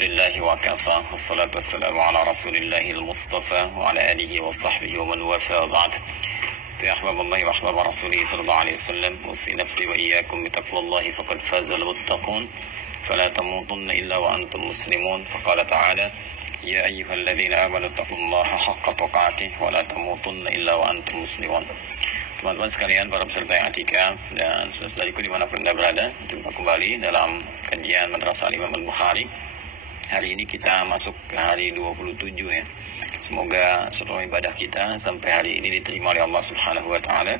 Alhamdulillahi wa kafa. Wassalatu wassalamu ala rasulillahil mustafa wa ala alihi wa sahbihi wa man wafa ba'd. Fa ahbaballahi wa ahbaba rasulihi sallallahu alaihi wasallam. Usi nafsi wa iyyakum bitaqwallahi faqad fazal muttaqun. Fala tamutunna illa wa antum muslimun. Faqala ta'ala ya ayyuhalladzina amanu taqullaha haqqa tuqatih wa la tamutunna illa wa antum muslimun. Teman-teman sekalian, para peserta yang i'tikaf dan saudara-saudariku dimanapun Anda berada, jumpa kembali dalam kajian Madrasah Imam Al-Bukhari. Hari ini kita masuk ke hari 27 ya. Semoga seluruh ibadah kita sampai hari ini diterima oleh Allah Subhanahu wa taala.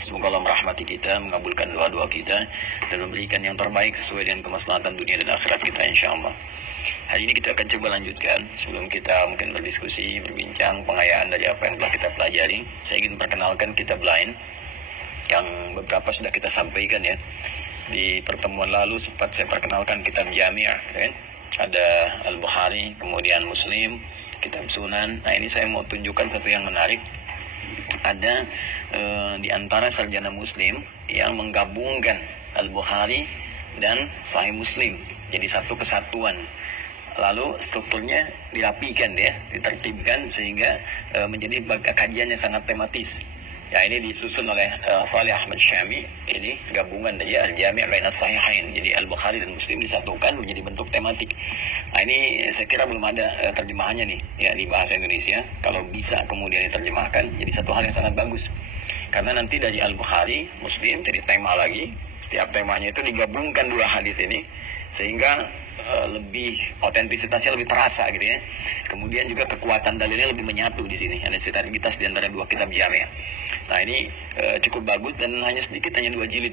Semoga Allah merahmati kita, mengabulkan doa-doa kita dan memberikan yang terbaik sesuai dengan kemaslahatan dunia dan akhirat kita insyaallah. Hari ini kita akan coba lanjutkan. Sebelum kita mungkin berdiskusi, berbincang pengayaan dari apa yang telah kita pelajari, saya ingin perkenalkan kitab lain yang beberapa sudah kita sampaikan ya. Di pertemuan lalu sempat saya perkenalkan kitab Jami' kan? Ada Al-Bukhari, kemudian Muslim, kitab Sunan. Nah, ini saya mau tunjukkan satu yang menarik. Ada di antara sarjana Muslim yang menggabungkan Al-Bukhari dan Sahih Muslim jadi satu kesatuan. Lalu strukturnya dirapikan ya, ditertibkan sehingga menjadi kajian yang sangat tematis. Ya, ini disusun oleh Salih Ahmad Syami. Ini gabungan dari Al-Jami' baina Sahihain. Jadi Al-Bukhari dan Muslim disatukan menjadi bentuk tematik. Nah, ini saya kira belum ada terjemahannya nih ya di bahasa Indonesia. Kalau bisa kemudian diterjemahkan jadi satu hal yang sangat bagus. Karena nanti dari Al-Bukhari, Muslim jadi tema lagi. Setiap temanya itu digabungkan dua hadis ini sehingga lebih otentisitasnya lebih terasa gitu ya. Kemudian juga kekuatan dalilnya lebih menyatu di sini. Ada sinergitas di antara dua kitab Jami'. Nah, ini cukup bagus dan hanya sedikit, hanya 2 jilid.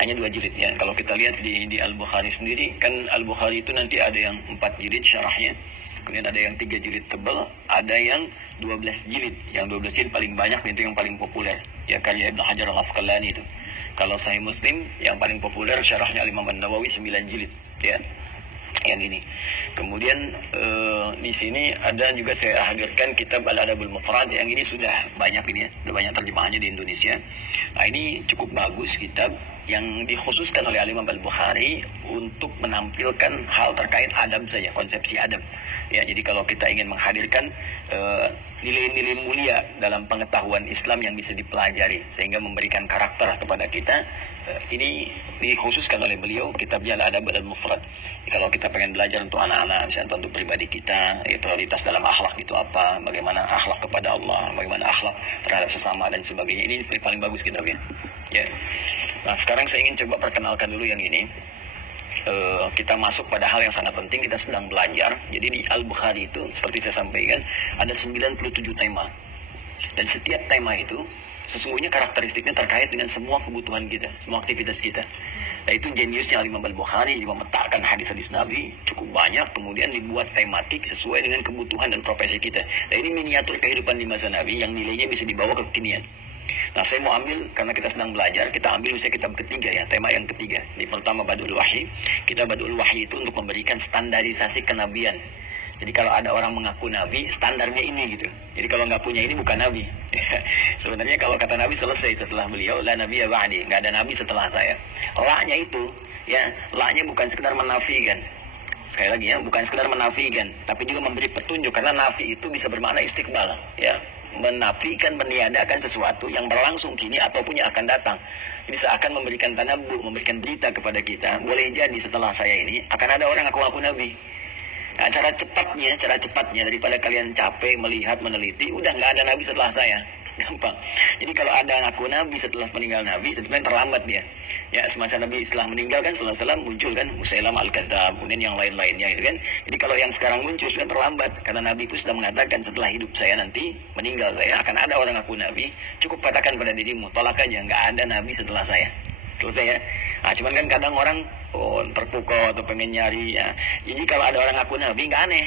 Hanya 2 jilid ya. Kalau kita lihat di Al-Bukhari sendiri kan Al-Bukhari itu nanti ada yang 4 jilid syarahnya. Kemudian ada yang 3 jilid tebal, ada yang 12 jilid. Yang 12 jilid paling banyak itu yang paling populer. Ya, karya Ibnu Hajar Al-Asqalani itu. Kalau Sahih Muslim yang paling populer syarahnya Imam An-Nawawi 9 jilid ya. Yang ini. Kemudian di sini ada juga saya hadirkan kitab Al-Adabul Mufrad yang ini sudah banyak ini ya, sudah banyak terjemahannya di Indonesia. Nah, ini cukup bagus kitab yang dikhususkan oleh Imam Al-Bukhari untuk menampilkan hal terkait adab saja, konsepsi adab. Ya, jadi kalau kita ingin menghadirkan nilai-nilai mulia dalam pengetahuan Islam yang bisa dipelajari sehingga memberikan karakter kepada kita, ini dikhususkan oleh beliau kitabnya Al-Adab Al-Mufrad. Kalau kita pengen belajar untuk anak-anak, misalnya untuk pribadi kita, ya, prioritas dalam akhlak itu apa, bagaimana akhlak kepada Allah, bagaimana akhlak terhadap sesama dan sebagainya, ini paling bagus kitabnya. Ya. Nah, sekarang saya ingin coba perkenalkan dulu yang ini. Kita masuk pada hal yang sangat penting, kita sedang belajar. Jadi di Al-Bukhari itu seperti saya sampaikan ada 97 tema. Dan setiap tema itu sesungguhnya karakteristiknya terkait dengan semua kebutuhan kita, semua aktivitas kita. Nah, itu jeniusnya Imam Al-Bukhari, memetakan hadis-hadis Nabi cukup banyak, kemudian dibuat tematik sesuai dengan kebutuhan dan profesi kita. Nah, ini miniatur kehidupan di masa Nabi yang nilainya bisa dibawa ke kekinian. Nah, saya mau ambil, karena kita sedang belajar, kita ambil misalnya kitab ketiga ya, tema yang ketiga. Di pertama Badul Wahyi. Kita Badul Wahyi itu untuk memberikan standarisasi kenabian. Jadi kalau ada orang mengaku nabi, standarnya ini gitu. Jadi kalau nggak punya ini bukan nabi. Sebenarnya kalau kata Nabi selesai setelah beliau, la nabiyya ba'di, nggak ada nabi setelah saya. La-nya itu, ya, la-nya bukan sekedar menafikan. Sekali lagi ya, bukan sekedar menafikan, tapi juga memberi petunjuk, karena nafi itu bisa bermakna istiqbal, ya. Menafikan, meniadakan sesuatu yang berlangsung kini ataupun yang akan datang. Jadi seakan memberikan tanabbu, memberikan berita kepada kita, boleh jadi setelah saya ini akan ada orang aku nabi. Nah, cara cepatnya daripada kalian capek melihat, meneliti, udah nggak ada nabi setelah saya. Gampang. Jadi kalau ada ngaku nabi setelah meninggal nabi, sebetulnya terlambat dia. Ya, semasa nabi setelah meninggal kan sallallahu alaihi wasallam muncul kan Musailamah Al-Kadzdzab, kemudian yang lain-lainnya gitu kan. Jadi kalau yang sekarang muncul sudah terlambat, karena nabi itu sudah mengatakan setelah hidup saya nanti, meninggal saya akan ada orang ngaku nabi. Cukup katakan pada dirimu, tolak aja, nggak ada nabi setelah saya. Selesai ya. Nah, cuman kan kadang orang terpukau atau pengen nyari ya. Jadi kalau ada orang ngaku nabi nggak aneh.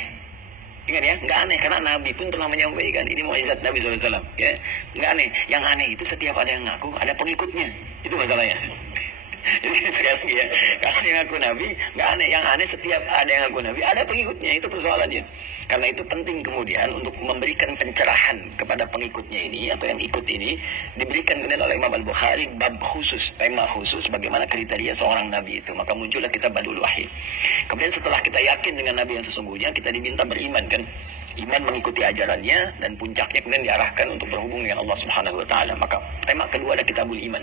Ingat ya, nggak aneh, karena Nabi pun pernah menyampaikan ini mukjizat Nabi SAW ya, nggak aneh. Yang aneh itu setiap ada yang ngaku ada pengikutnya, itu masalahnya. Jadi sekali lagi ya, kalau yang ngaku nabi nggak aneh. Yang aneh setiap ada yang ngaku nabi ada pengikutnya, itu persoalannya. Karena itu penting kemudian untuk memberikan pencerahan kepada pengikutnya ini atau yang ikut ini, diberikan kemudian oleh Imam Al-Bukhari bab khusus, tema khusus bagaimana kriteria seorang nabi itu. Maka muncullah kitab Badul Wahyi. Kemudian setelah kita yakin dengan nabi yang sesungguhnya, kita diminta beriman kan. Iman mengikuti ajarannya, dan puncaknya kemudian diarahkan untuk berhubung dengan Allah Subhanahu wa taala. Maka tema kedua ada kitabul iman.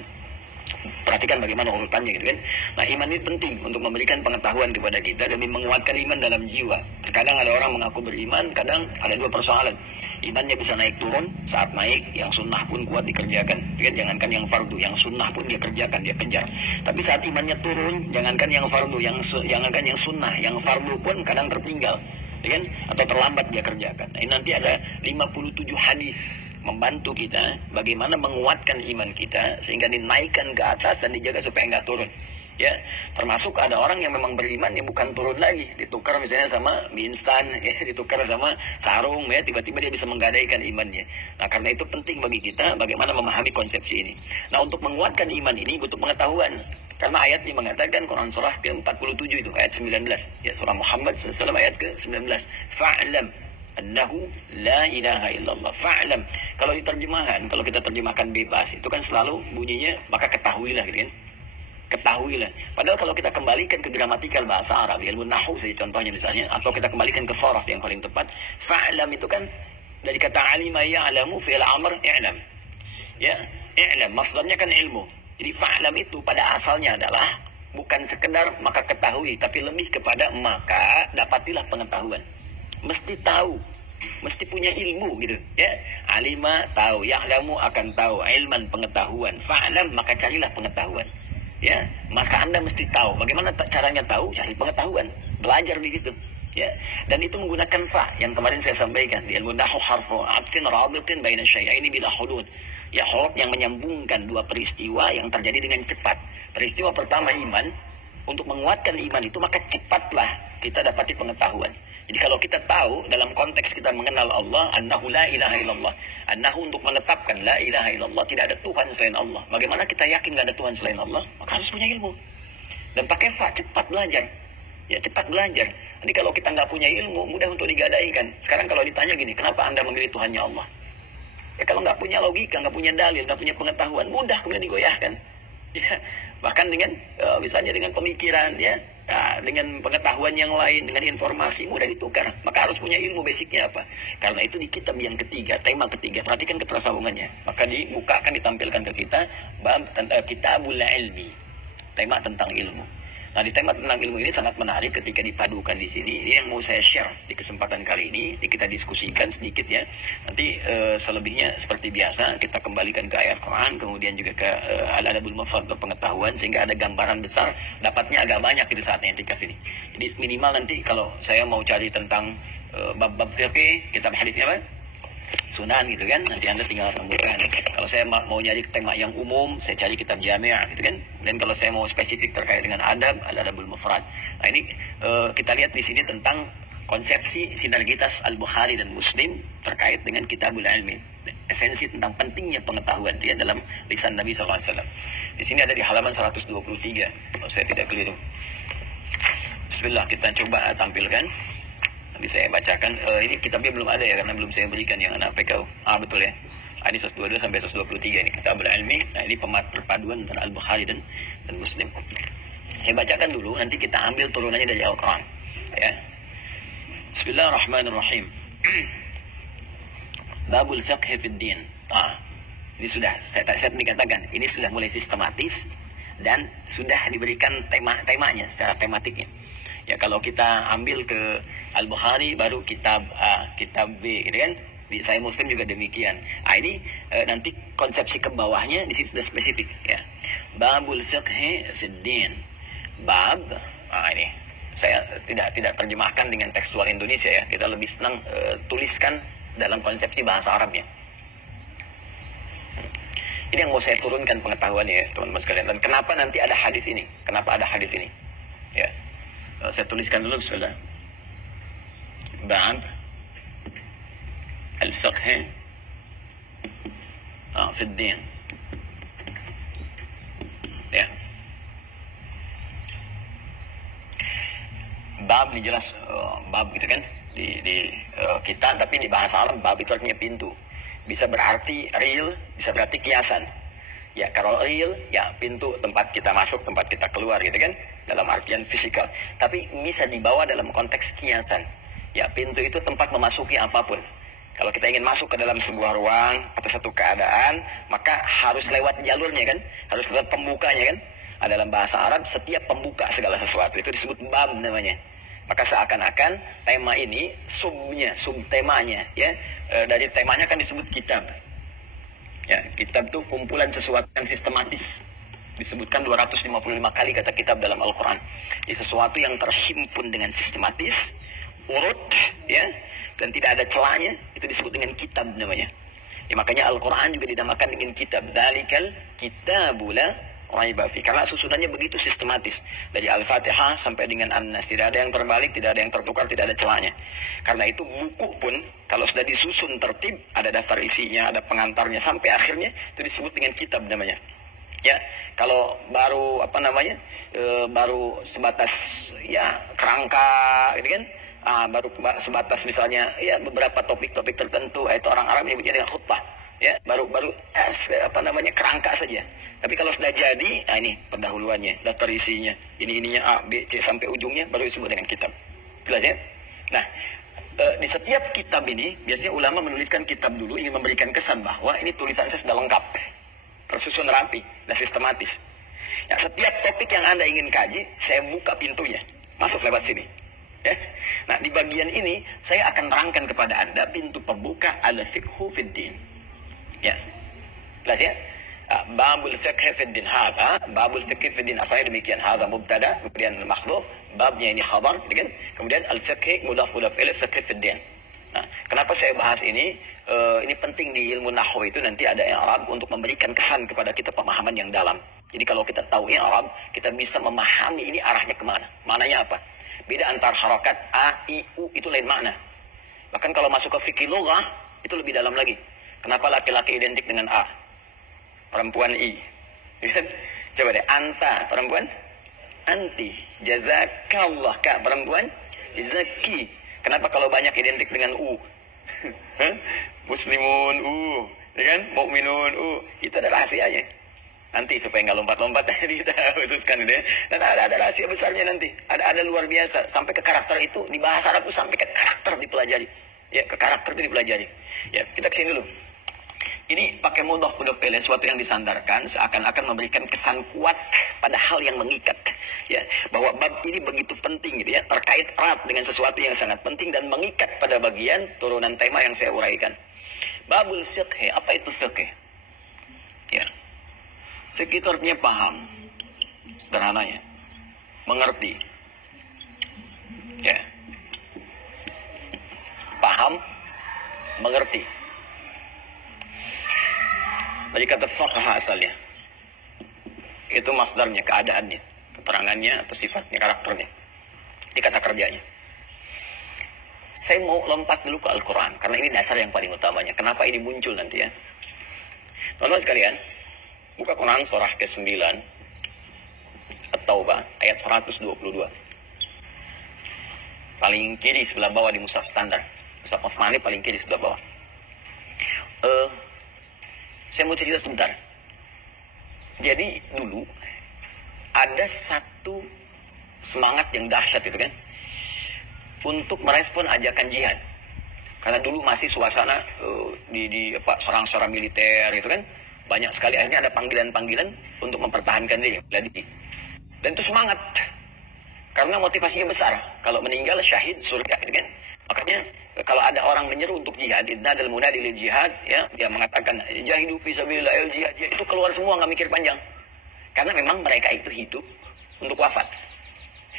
Perhatikan bagaimana urutannya gitu kan. Nah, iman ini penting untuk memberikan pengetahuan kepada kita demi menguatkan iman dalam jiwa. Terkadang ada orang mengaku beriman, kadang ada dua persoalan. Imannya bisa naik turun, saat naik yang sunnah pun kuat dikerjakan. Kan? Jangankan yang fardu, yang sunnah pun dia kerjakan, dia kejar. Tapi saat imannya turun, jangankan yang fardu, jangankan yang sunnah, yang fardu pun kadang tertinggal. Kan? Atau terlambat dia kerjakan. Nah, ini nanti ada 57 hadis membantu kita bagaimana menguatkan iman kita sehingga dinaikkan ke atas dan dijaga supaya nggak turun. Ya, termasuk ada orang yang memang beriman yang bukan turun lagi, ditukar misalnya sama mie instan, ya, ditukar sama sarung, ya, tiba-tiba dia bisa menggadaikan imannya. Nah, karena itu penting bagi kita bagaimana memahami konsepsi ini. Nah, untuk menguatkan iman ini butuh pengetahuan. Karena ayatnya mengatakan, Quran surah ke-47 itu, ayat 19. Ya, surah Muhammad SAW ayat ke-19. Fa'lam annahu la ilaha illallah. Fa'lam. Kalau diterjemahkan, kalau kita terjemahkan bebas, itu kan selalu bunyinya, maka ketahuilah gitu kan. Ketahuilah. Padahal kalau kita kembalikan ke gramatikal bahasa Arab, ilmu nahwu saja contohnya misalnya, atau kita kembalikan ke sharaf yang paling tepat, fa'lam itu kan dari kata alima ya'lamu fi'il amr i'lam. Ya, i'lam masdarnya kan ilmu. Jadi fa'lam itu pada asalnya adalah bukan sekedar maka ketahui, tapi lebih kepada maka dapatilah pengetahuan. Mesti tahu, mesti punya ilmu gitu ya. Alima tahu, ya'lamu akan tahu, ilman pengetahuan, fa'lam maka carilah pengetahuan. Ya, maka Anda mesti tahu. Bagaimana caranya tahu? Cari pengetahuan, belajar di situ. Ya, dan itu menggunakan fa yang kemarin saya sampaikan di ilmu nahwu harfu atfin rabitin baina syai'aini bila hudud. Ya, huruf yang menyambungkan dua peristiwa yang terjadi dengan cepat. Peristiwa pertama iman, untuk menguatkan iman itu maka cepatlah kita dapati pengetahuan. Jadi kalau kita tahu dalam konteks kita mengenal Allah, annahu la ilaha illallah, annahu untuk menetapkan la ilaha illallah, tidak ada Tuhan selain Allah. Bagaimana kita yakin tidak ada Tuhan selain Allah? Maka harus punya ilmu. Dan pakai fa, cepat belajar. Ya, cepat belajar. Nanti kalau kita nggak punya ilmu, mudah untuk digadaikan. Sekarang kalau ditanya gini, kenapa Anda memilih Tuhannya Allah? Ya, kalau nggak punya logika, nggak punya dalil, nggak punya pengetahuan, mudah kemudian digoyahkan. Ya, bahkan dengan misalnya dengan pemikiran, ya, dengan pengetahuan yang lain, dengan informasi mudah ditukar. Maka harus punya ilmu basicnya apa? Karena itu di kitab yang ketiga, tema ketiga, perhatikan ketersambungannya. Maka dibukakan, ditampilkan ke kita bab kitabul ilmi, tema tentang ilmu. Nah, di tema tentang ilmu ini sangat menarik ketika dipadukan di sini. Ini yang mau saya share di kesempatan kali ini. Kita diskusikan sedikit ya. Nanti selebihnya seperti biasa kita kembalikan ke ayat Quran, kemudian juga ke al-adabul mufrad pengetahuan, sehingga ada gambaran besar. Dapatnya agak banyak di saatnya i'tikaf ini. Jadi minimal nanti kalau saya mau cari tentang bab-bab fikih, kitab hadisnya apa? Sunan gitu kan, nanti Anda tinggal rembukan. Kalau saya mau nyari tema yang umum, saya cari kitab jami' gitu kan. Dan kalau saya mau spesifik terkait dengan adab, al-adabul mufrad. Nah, ini kita lihat di sini tentang konsepsi sinergitas Al-Bukhari dan Muslim terkait dengan kitabul ilmi. Esensi tentang pentingnya pengetahuan dia dalam lisan Nabi SAW. Di sini ada di halaman 123, kalau saya tidak keliru. Bismillah, kita coba tampilkan. Nanti saya bacakan, ini kitabnya belum ada ya, karena belum saya berikan yang anak PKU. Betul ya. Ini 122 sampai 123 ini kitabul ilmi. Nah, ini perpaduan antara Al-Bukhari dan Muslim. Saya bacakan dulu, nanti kita ambil turunannya dari Al-Quran. Ya. Bismillahirrahmanirrahim. Babul fiqh fid din. Ini sudah saya dikatakan, ini sudah mulai sistematis dan sudah diberikan temanya secara tematiknya. Ya, kalau kita ambil ke Al-Bukhari baru kitab A, kitab B gitu kan. Di Sahih Muslim juga demikian. Ini nanti konsepsi ke bawahnya di situ sudah spesifik ya. Babul fiqh fid din. Bab ini saya tidak terjemahkan dengan tekstual Indonesia ya. Kita lebih senang tuliskan dalam konsepsi bahasa Arabnya. Ini yang mau saya turunkan pengetahuannya ya, teman-teman sekalian. Dan kenapa nanti ada hadis ini? Kenapa ada hadis ini? Ya. Saya tuliskan dulu, bismillah. Bab al-fiqh fi ad-din. Ya. bab ini jelas bab gitu kan di kita, tapi di bahasa Arab bab itu artinya pintu. Bisa berarti real, bisa berarti kiasan. Ya kalau real ya pintu tempat kita masuk, tempat kita keluar gitu kan, dalam artian fisikal. Tapi bisa dibawa dalam konteks kiasan. Ya pintu itu tempat memasuki apapun. Kalau kita ingin masuk ke dalam sebuah ruang atau satu keadaan, maka harus lewat jalurnya kan, harus lewat pembukanya kan. Dalam bahasa Arab setiap pembuka segala sesuatu itu disebut bab namanya. Maka seakan-akan tema ini subtemanya ya, dari temanya kan disebut kitab. Ya, kitab itu kumpulan sesuatu yang sistematis. Disebutkan 255 kali kata kitab dalam Al-Quran. Ini sesuatu yang terhimpun dengan sistematis, urut ya, dan tidak ada celahnya, itu disebut dengan kitab namanya. Ya, makanya Al-Quran juga dinamakan dengan kitab. Dzalikal kitabula raiba fi, karena susunannya begitu sistematis dari Al-Fatihah sampai dengan An-Nas, tidak ada yang terbalik, tidak ada yang tertukar, tidak ada celahnya. Karena itu buku pun kalau sudah disusun tertib, ada daftar isinya, ada pengantarnya sampai akhirnya, itu disebut dengan kitab namanya. Ya, kalau baru baru sebatas ya kerangka gitu kan, baru sebatas misalnya ya beberapa topik-topik tertentu, itu orang Arab menyebutnya dengan khutbah. Ya, baru kerangka saja. Tapi kalau sudah jadi, ini pendahuluannya, daftar isinya, ininya A, B, C sampai ujungnya, baru disebut dengan kitab. Jelas ya? Nah, di setiap kitab ini biasanya ulama menuliskan kitab dulu, ingin memberikan kesan bahwa ini tulisan saya sudah lengkap, tersusun rapi dan sistematis. Ya, setiap topik yang Anda ingin kaji, saya buka pintunya, masuk lewat sini. Ya. Nah, di bagian ini saya akan terangkan kepada Anda pintu pembuka al-fiqhu fid din. Ya, jelas ya. Babul fiqh fid din, hadza babul fiqh fid din, asalnya demikian, hadza mubtada, kemudian makhluf, babnya ini khabar, gitu kan? Kemudian al-fiqh mudhaf ilaih, fiqh fid din. Nah, kenapa saya bahas ini? Ini penting di ilmu nahwu itu, nanti ada i'rab untuk memberikan kesan kepada kita pemahaman yang dalam. Jadi kalau kita tahu i'rab, kita bisa memahami ini arahnya kemana, maknanya apa. Beda antar harakat a, i, u, itu lain makna. Bahkan kalau masuk ke fikih lughah, itu lebih dalam lagi. Kenapa laki-laki identik dengan A, perempuan I? Coba deh, anta perempuan, anti, jazakallah kak perempuan, jazaki. Kenapa kalau banyak identik dengan U? Muslimun U, ya kan? Mukminun U, itu ada rahasianya. Nanti supaya nggak lompat-lompat kita khususkan itu ya. Dan ada rahasia besarnya nanti. Ada luar biasa sampai ke karakter itu di bahasa Arab itu, sampai ke karakter dipelajari. Ya, ke karakter itu dipelajari. Ya, kita kesini dulu. Ini pakai mudhaf ilaih, sesuatu yang disandarkan seakan-akan memberikan kesan kuat pada hal yang mengikat. Ya, bahwa bab ini begitu penting gitu ya, terkait erat dengan sesuatu yang sangat penting dan mengikat pada bagian turunan tema yang saya uraikan. Babul fiqh, apa itu fiqh? Ya. Fiqh itu artinya paham. Sederhananya, mengerti. Ya. Paham, mengerti. Dari kata faqah asalnya, itu masdarnya, keadaannya, keterangannya atau sifatnya, karakternya. Ini kata kerjanya. Saya mau lompat dulu ke Al-Quran, karena ini dasar yang paling utamanya. Kenapa ini muncul nanti ya? Teman-teman sekalian, buka Quran surah ke-9, At-Taubah, ayat 122. Paling kiri sebelah bawah di mushaf standar. Mushaf Utsmani paling kiri sebelah bawah. Saya mau cerita sebentar. Jadi dulu ada satu semangat yang dahsyat itu kan, untuk merespon ajakan jihad. Karena dulu masih suasana serang-serang militer gitu kan, banyak sekali, akhirnya ada panggilan-panggilan untuk mempertahankan diri. Dan itu semangat. Karena motivasinya besar. Kalau meninggal syahid surga gitu kan. Makanya kalau ada orang menyeru untuk jihad, idnadal munadi lil jihad, ya, dia mengatakan jahidu fi sabilillah, jihad, itu keluar semua, nggak mikir panjang. Karena memang mereka itu hidup untuk wafat.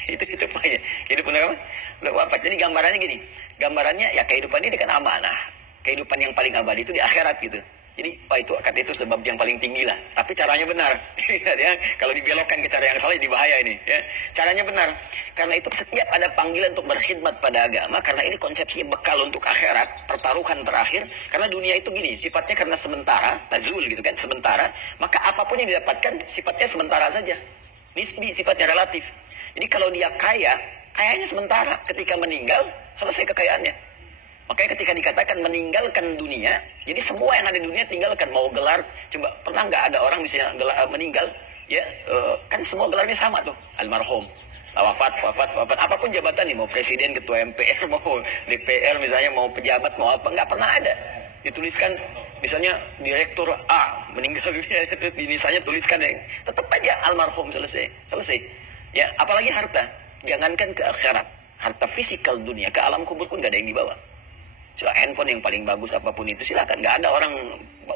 Itu aja. Hidup untuk wafat. Jadi gambarannya gini. Gambarannya ya kehidupan ini kan amanah. Kehidupan yang paling abadi itu di akhirat gitu. Jadi, kata itu sebab yang paling tinggi lah. Tapi caranya benar. Ya, kalau dibelokkan ke cara yang salah, jadi bahaya ini. Ya. Caranya benar. Karena itu setiap ada panggilan untuk berkhidmat pada agama, karena ini konsepsinya bekal untuk akhirat, pertaruhan terakhir. Karena dunia itu gini, sifatnya karena sementara, tazul gitu kan, sementara. Maka apapun yang didapatkan, sifatnya sementara saja. Nisbi, sifatnya relatif. Jadi kalau dia kaya, kayaknya sementara, ketika meninggal selesai kekayaannya. Makanya ketika dikatakan meninggalkan dunia, jadi semua yang ada di dunia tinggalkan. Mau gelar, coba pernah nggak ada orang bisa meninggal? Ya, kan semua gelarnya sama tuh, almarhum, wafat, apapun jabatan nih, mau presiden, ketua MPR, mau DPR misalnya, mau pejabat, mau apa, nggak pernah ada dituliskan misalnya direktur A meninggal dunia, terus di misalnya tuliskan yang tetap aja almarhum, selesai. Ya, apalagi harta, jangankan ke akhirat, harta fisikal dunia, ke alam kubur pun nggak ada yang dibawa. Handphone yang paling bagus apapun itu silakan, nggak ada orang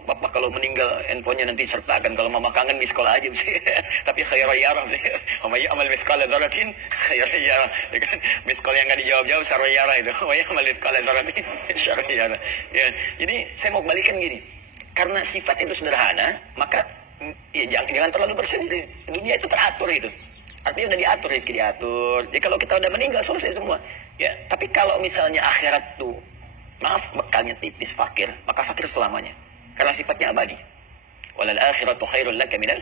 bapak kalau meninggal handphonenya nanti sertakan, kalau mama kangen di sekolah aja sih. Tapi khairan yarah sih, amal mithqala dzarratin khairan yarah, kan miskol yang nggak dijawab syarran yarah itu, amal mithqala dzarratin syarran yarah. Ya, jadi saya mau balikan gini, karena sifat itu sederhana, maka ya jangan terlalu bersedih. Dunia itu teratur itu, artinya udah diatur, rezeki diatur. Jadi kalau kita udah meninggal selesai semua. Ya, tapi kalau misalnya akhirat tuh, maaf, bekalnya tipis, fakir, maka fakir selamanya. Karena sifatnya abadi. Walal akhiratu khairul laka minal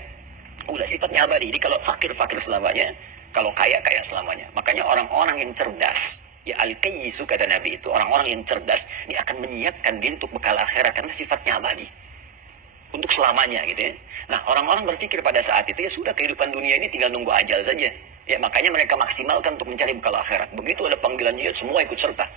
ula, sifatnya abadi. Jadi kalau fakir selamanya, kalau kaya selamanya. Makanya orang-orang yang cerdas, ya al-kayyisu kata Nabi itu, orang-orang yang cerdas, dia akan menyiapkan diri untuk bekal akhirat karena sifatnya abadi. Untuk selamanya gitu ya. Nah, orang-orang berpikir pada saat itu, ya sudah, kehidupan dunia ini tinggal nunggu ajal saja. Ya, makanya mereka maksimalkan untuk mencari bekal akhirat. Begitu ada panggilan jihad, semua ikut serta.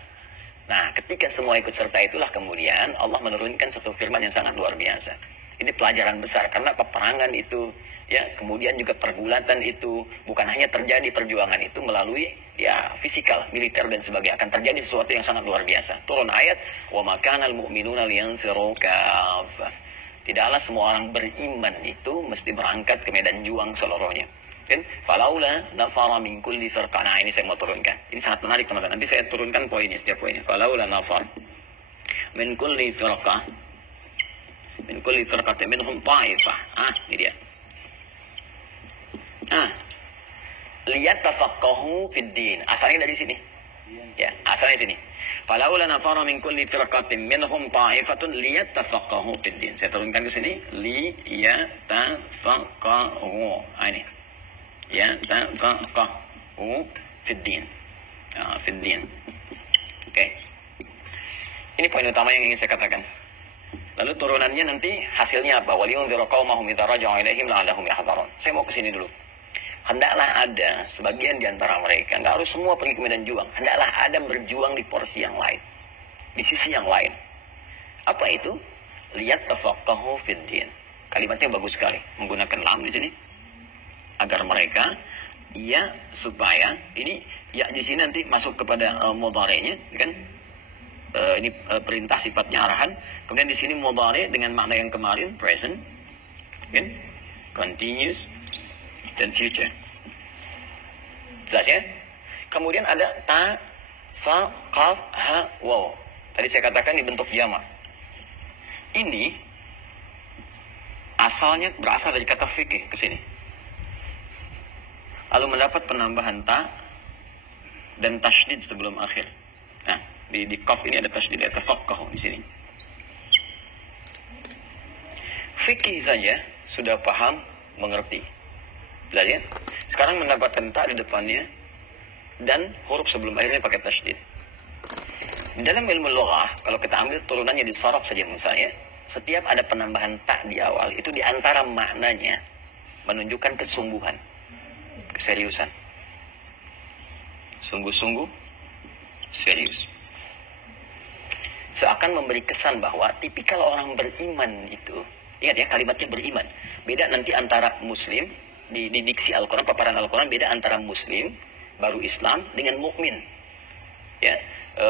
Nah, ketika semua ikut serta itulah kemudian Allah menurunkan satu firman yang sangat luar biasa. Ini pelajaran besar, karena peperangan itu, ya, kemudian juga pergulatan itu bukan hanya terjadi perjuangan itu melalui ya fisikal, militer dan sebagainya, akan terjadi sesuatu yang sangat luar biasa. Turun ayat, wa makanal mu'minuna liyanfiru kaffah. Tidaklah semua orang beriman itu mesti berangkat ke medan juang seluruhnya. Kan? Falaula nafara min kulli firqah. Nah, ini saya mau turunkan. Ini sangat menarik teman-teman. Nanti saya turunkan poinnya, setiap poinnya. Falaula nafar min kulli firqah minhum ta'ifah. Ini dia. Liyatafaqahu fid din. Asalnya dari sini. Ya, asalnya sini. Falaula nafara min kulli firqatin minhum ta'ifatun liyatafaqahu fid din. Saya turunkan ke sini. Liyatafaqahu. Ini. Ya, tafaqahu fid din. Fid din. Oke. Ini poin utama yang ingin saya katakan. Lalu turunannya nanti hasilnya apa? Waliyunziru qaumahum idza raja'u ilaihim la'allahum yahdharun. Saya mau ke sini dulu. Hendaklah ada sebagian di antara mereka, enggak harus semua pergi ke medan juang. Hendaklah ada berjuang di porsi yang lain. Di sisi yang lain. Apa itu? Lihat tafaqahu fid din. Kalimatnya bagus sekali, menggunakan lam di sini. Agar mereka, ya, supaya ini ya di sini nanti masuk kepada mudhari'nya, kan? Ini perintah, sifatnya arahan. Kemudian di sini mudhari' dengan makna yang kemarin, present, kan? Continuous dan future. Jelas ya? Kemudian ada ta, fa, qaf, ha, waw. Tadi saya katakan dibentuk jamak. Ini asalnya berasal dari kata fikih ke sini. Lalu mendapat penambahan ta dan tasydid sebelum akhir. Nah, di qaf ini ada tasydid, ada tafaqahu di sini. Fikih saja sudah paham, mengerti. Jelas ya? Sekarang mendapatkan ta di depannya dan huruf sebelum akhirnya pakai tasydid. Di dalam ilmu lughah, kalau kita ambil turunannya di saraf saja misalnya, setiap ada penambahan ta di awal, itu di antara maknanya menunjukkan kesungguhan, keseriusan. Sungguh-sungguh serius. Seakan memberi kesan bahwa tipikal orang beriman itu, ingat ya, kalimatnya beriman. Beda nanti antara muslim, di diksi Al-Quran, paparan Al-Quran, beda antara muslim, baru Islam, dengan mukmin. Ya,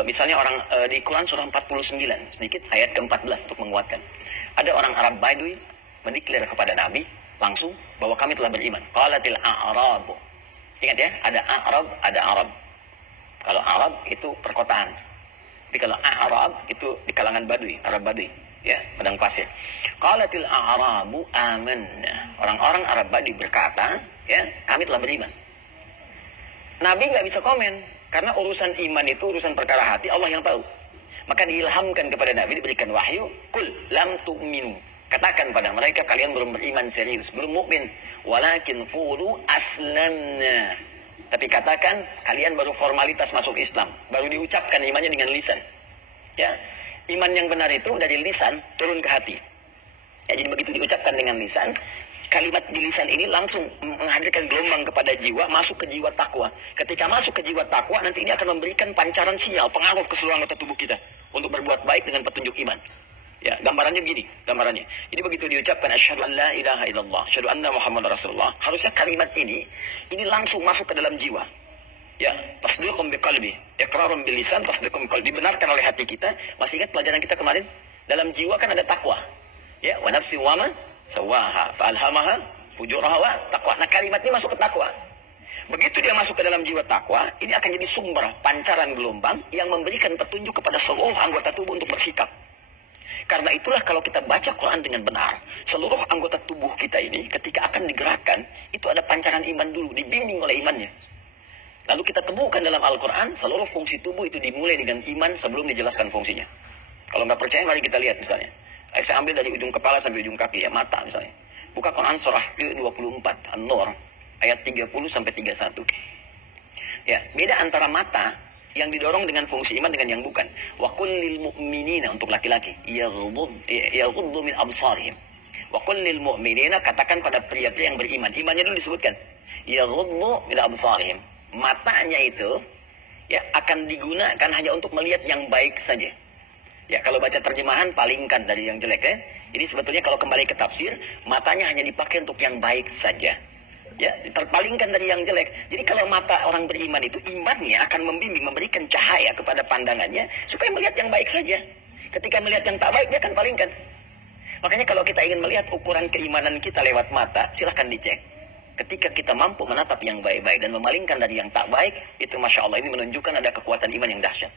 misalnya orang di Quran surah 49, sedikit ayat ke-14 untuk menguatkan. Ada orang Arab Badui mendeklar kepada Nabi langsung bahwa kami telah beriman. Qalatil a'rabu. Ingat ya, ada Arab, ada Arab. Kalau Arab itu perkotaan. Tapi kalau Arab itu di kalangan Badui, Arab Badui, ya, padang pasir. Qalatil a'rabu amanna. Orang-orang Arab Badui berkata, ya, kami telah beriman. Nabi nggak bisa komen karena urusan iman itu urusan perkara hati, Allah yang tahu. Maka diilhamkan kepada Nabi, diberikan wahyu, kul lam tu'minu. Katakan pada mereka, kalian belum beriman serius, belum mukmin. Walakin qulu aslamna. Tapi katakan kalian baru formalitas masuk Islam, baru diucapkan imannya dengan lisan. Ya, iman yang benar itu dari lisan turun ke hati. Ya, jadi begitu diucapkan dengan lisan, kalimat di lisan ini langsung menghadirkan gelombang kepada jiwa, masuk ke jiwa takwa. Ketika masuk ke jiwa takwa, nanti ini akan memberikan pancaran sinyal, pengaruh ke seluruh anggota tubuh kita untuk berbuat baik dengan petunjuk iman. Ya, gambarannya begini, gambarannya. Jadi begitu diucapkan asyhadu an la ilaha illallah, asyhadu anna Muhammadar Rasulullah, harusnya kalimat ini langsung masuk ke dalam jiwa. Ya, tasdiqum biqalbi, iqrarun bil lisan, tasdiqum biqalbi, dibenarkan oleh hati kita. Masih ingat pelajaran kita kemarin? Dalam jiwa kan ada takwa. Ya, wa nafsi wa ma sawaha fa alhamaha fujuraha wa taqwa. Nah, kalimat ini masuk ke takwa. Begitu dia masuk ke dalam jiwa takwa, ini akan jadi sumber pancaran gelombang yang memberikan petunjuk kepada seluruh anggota tubuh untuk bersikap. Karena itulah kalau kita baca Quran dengan benar, seluruh anggota tubuh kita ini ketika akan digerakkan, itu ada pancaran iman dulu, dibimbing oleh imannya. Lalu kita temukan dalam Al-Quran, seluruh fungsi tubuh itu dimulai dengan iman sebelum dijelaskan fungsinya. Kalau nggak percaya, mari kita lihat misalnya. Saya ambil dari ujung kepala sampai ujung kaki, ya, mata misalnya. Buka Quran surah ke-24, An-Nur, ayat 30 sampai 31. Ya, beda antara mata yang didorong dengan fungsi iman dengan yang bukan. Wa qul lil mu'minina, untuk laki-laki, yaghuddu min absarihim. Wa qul lil mu'minina, katakan pada pria-pria yang beriman. Imannya dulu disebutkan. Yaghuddu min absarihim. Matanya itu ya akan digunakan hanya untuk melihat yang baik saja. Ya, kalau baca terjemahan palingkan dari yang jelek, ya. Jadi sebetulnya kalau kembali ke tafsir, matanya hanya dipakai untuk yang baik saja. Ya, terpalingkan dari yang jelek. Jadi kalau mata orang beriman itu, imannya akan membimbing, memberikan cahaya kepada pandangannya supaya melihat yang baik saja. Ketika melihat yang tak baik, dia akan palingkan. Makanya kalau kita ingin melihat ukuran keimanan kita lewat mata, silahkan dicek. Ketika kita mampu menatap yang baik-baik dan memalingkan dari yang tak baik, itu Masya Allah, ini menunjukkan ada kekuatan iman yang dahsyat.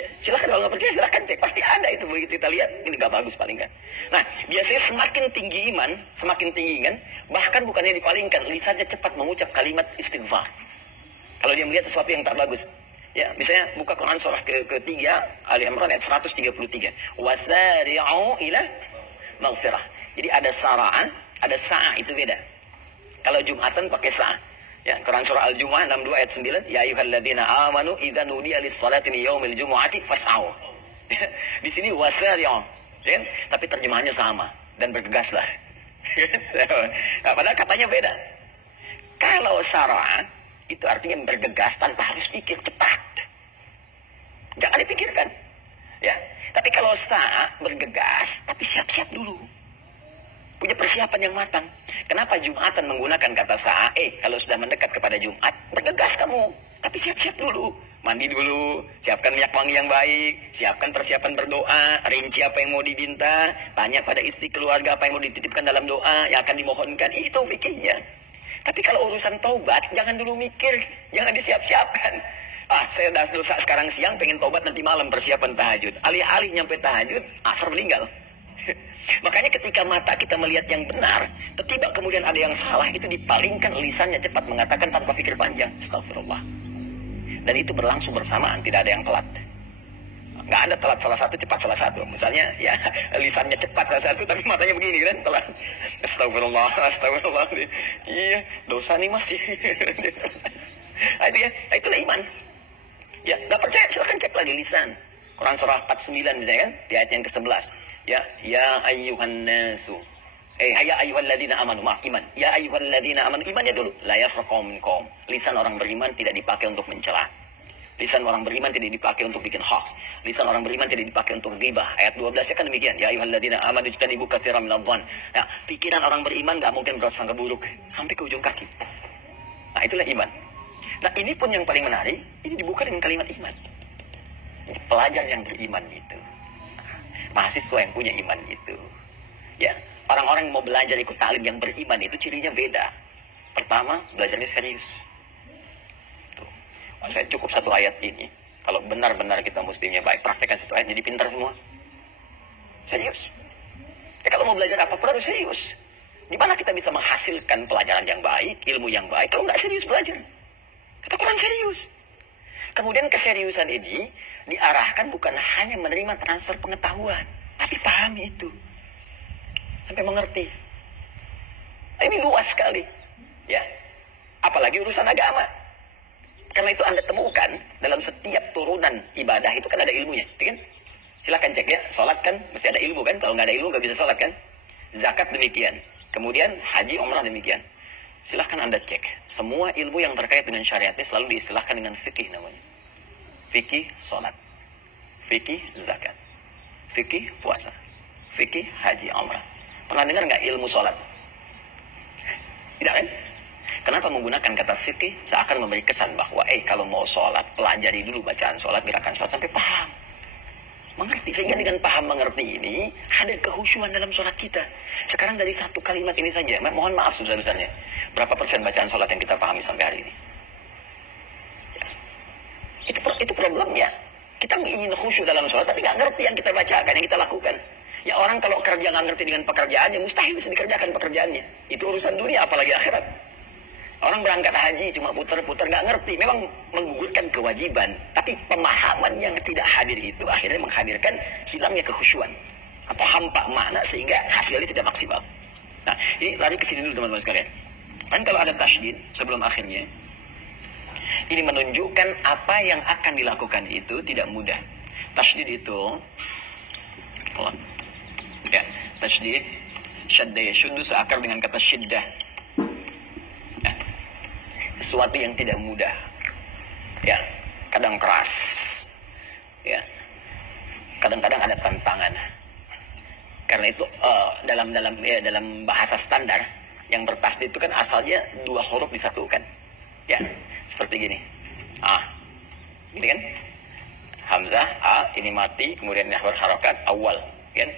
Ya, silahkan, kalau nggak percaya silahkan cek, pasti ada itu. Begitu kita lihat, ini nggak bagus palingkan. Nah, biasanya semakin tinggi iman, semakin tinggi kan, bahkan bukannya dipalingkan, lisannya cepat mengucap kalimat istighfar. Kalau dia melihat sesuatu yang tak bagus. Ya, misalnya buka Quran surah ketiga, Ali Imran ayat 133. Wasari'u ila maghfirah. Jadi ada sara'ah, ada sa'ah, itu beda. Kalau Jumatan pakai sa'ah. Ya, Quran surah Al-Jumu'ah 62 ayat 9, ya ayyuhalladzina amanu idza nudiya lis-salati min yaumil jumu'ati fas'au. Di sini wasari'u. Ya, tapi terjemahannya sama dan bergegaslah. Nah, padahal katanya beda. Kalau sara'ah itu artinya bergegas tanpa harus pikir, cepat. Jangan dipikirkan. Ya, tapi kalau sa'ah bergegas tapi siap-siap dulu. Punya persiapan yang matang. Kenapa Jumatan menggunakan kata sa'ah? Kalau sudah mendekat kepada Jumat, bergegas kamu. Tapi siap-siap dulu. Mandi dulu, siapkan minyak wangi yang baik, siapkan persiapan berdoa, rinci apa yang mau diminta, tanya pada istri keluarga apa yang mau dititipkan dalam doa, yang akan dimohonkan. Itu fikihnya. Tapi kalau urusan taubat, jangan dulu mikir, jangan disiap-siapkan. Saya dah dosa sekarang siang, pengen taubat nanti malam persiapan tahajud. Alih-alih nyampe tahajud, asar meninggal. Makanya ketika mata kita melihat yang benar, tiba kemudian ada yang salah, itu dipalingkan, lisannya cepat mengatakan tanpa pikir panjang, astagfirullah. Dan itu berlangsung bersamaan, tidak ada yang telat. Nggak ada telat salah satu, cepat salah satu. Misalnya, ya lisannya cepat salah satu, tapi matanya begini kan, telat. Astagfirullah, astagfirullah. Iya, dosa nih masih. Nah, itu ya, itulah iman. Ya, nggak percaya, silahkan cek lagi lisan. Quran surah 49 misalnya kan, di ayat yang ke-11. Ya ayyuhan nasu. Ya ayyuhalladzina amanu, maaf, iman. Ya ayyuhalladzina amanu, imannya dulu. La yasraqum minkum. Lisan orang beriman tidak dipakai untuk mencela. Lisan orang beriman tidak dipakai untuk bikin hoax. Lisan orang beriman tidak dipakai untuk ghibah. Ayat 12 kan demikian. Ya ayyuhalladzina amanu ijtanibu katsiran minadh-dhann. Nah, pikiran orang beriman enggak mungkin berprasangka buruk sampai ke ujung kaki. Nah, itulah iman. Nah, ini pun yang paling menarik, ini dibuka dengan kalimat iman. Jadi pelajar yang beriman itu, mahasiswa yang punya iman itu, ya, orang-orang yang mau belajar ikut taklim yang beriman itu cirinya beda. Pertama, belajarnya serius. Tuh. Saya cukup satu ayat ini. Kalau benar-benar kita muslimnya baik, praktekkan satu ayat jadi pintar semua. Serius. Ya, kalau mau belajar apapun harus serius. Di mana kita bisa menghasilkan pelajaran yang baik, ilmu yang baik, kalau nggak serius belajar? Kata Quran serius. Kemudian keseriusan ini diarahkan bukan hanya menerima transfer pengetahuan, tapi pahami itu. Sampai mengerti. Ini luas sekali. Ya. Apalagi urusan agama. Karena itu Anda temukan dalam setiap turunan ibadah itu kan ada ilmunya, kan? Silakan cek ya, sholat kan mesti ada ilmu kan? Kalau nggak ada ilmu nggak bisa sholat kan? Zakat demikian, kemudian haji umrah demikian. Silahkan Anda cek, semua ilmu yang terkait dengan syariatnya selalu diistilahkan dengan fikih namanya. Fikih sholat, fikih zakat, fikih puasa, fikih haji umrah. Pernah dengar nggak ilmu sholat? Tidak kan? Kenapa menggunakan kata fikih? Seakan memberi kesan bahwa kalau mau sholat, pelajari dulu bacaan sholat, gerakan sholat sampai paham. Mengerti, sehingga dengan paham mengerti ini, ada kehusyuan dalam sholat kita. Sekarang dari satu kalimat ini saja, mohon maaf sebesar-besarnya, berapa persen bacaan sholat yang kita pahami sampai hari ini? Ya. Itu problemnya. Kita ingin khusyuk dalam sholat, tapi nggak ngerti yang kita bacakan, yang kita lakukan. Ya orang kalau kerja nggak ngerti dengan pekerjaannya, mustahil bisa dikerjakan pekerjaannya. Itu urusan dunia, apalagi akhirat. Orang berangkat haji cuma putar-putar nggak ngerti, memang menggugurkan kewajiban, tapi pemahaman yang tidak hadir itu akhirnya menghadirkan hilangnya kekhusyuan atau hampa makna sehingga hasilnya tidak maksimal. Nah, ini lari ke sini dulu teman-teman sekalian. Kan kalau ada tasydid sebelum akhirnya, ini menunjukkan apa yang akan dilakukan itu tidak mudah. Tasydid itu, ya, tasydid, syadda yashuddu seakar dengan kata syiddah. Sesuatu yang tidak mudah, ya, kadang keras, ya, kadang-kadang ada tantangan. Karena itu dalam bahasa standar yang bertasydid itu kan asalnya dua huruf disatukan, ya, seperti gini, gini kan, hamzah a ini mati, kemudian berharokat awal, kan,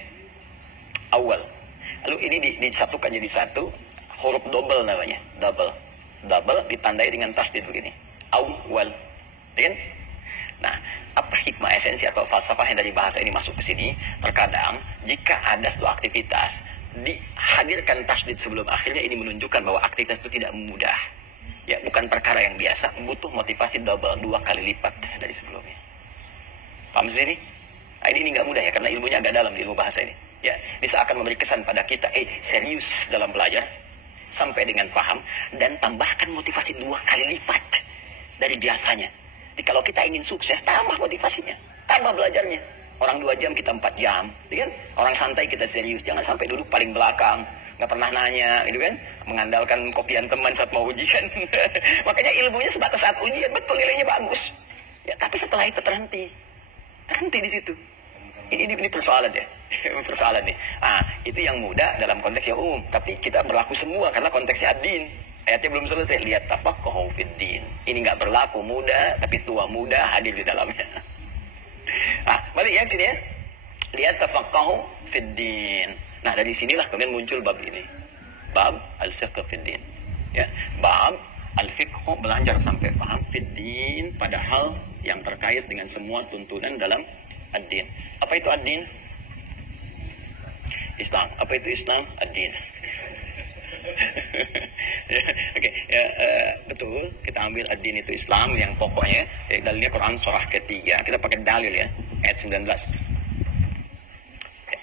awal. Lalu ini disatukan jadi satu, huruf double namanya, double ditandai dengan tasydid begini, awal, kan? Nah, apa hikmah esensi atau falsafahnya dari bahasa ini masuk ke sini? Terkadang jika ada suatu aktivitas dihadirkan tasydid sebelum akhirnya, ini menunjukkan bahwa aktivitas itu tidak mudah. Ya, bukan perkara yang biasa, butuh motivasi double, 2 kali lipat dari sebelumnya. Paham sendiri? Nah, ini nggak mudah ya, karena ilmunya agak dalam di ilmu bahasa ini. Ya, bisa akan memberi kesan pada kita, serius dalam belajar sampai dengan paham, dan tambahkan motivasi 2 kali lipat dari biasanya. Jadi kalau kita ingin sukses, tambah motivasinya, tambah belajarnya. Orang 2 jam, kita 4 jam, gitu kan? Orang santai, kita serius, jangan sampai duduk paling belakang, nggak pernah nanya, gitu kan? Mengandalkan kopian teman saat mau ujian. Makanya ilmunya sebatas saat ujian, betul nilainya bagus. Ya, tapi setelah itu terhenti di situ. Ini persoalan ya, persoalan nih. Itu yang mudah dalam konteks yang umum, tapi kita berlaku semua karena konteksnya ad-din. Ayatnya belum selesai. Lihat tafaqahu fid-din. Ini nggak berlaku muda, tapi tua muda hadir di dalamnya. Balik ya sini ya. Lihat tafaqahu fid-din. Nah, dari sinilah kemudian muncul bab ini. Bab al-fiqh fid-din. Ya, bab al-fiqh, belajar sampai paham fid-din, pada hal yang terkait dengan semua tuntunan dalam ad-din. Apa itu ad-din? Islam. Apa itu Islam? Ad-din. Oke, betul. Kita ambil ad-din itu Islam yang pokoknya. Dalilnya Quran surah ketiga. Kita pakai dalil ya, ayat 19.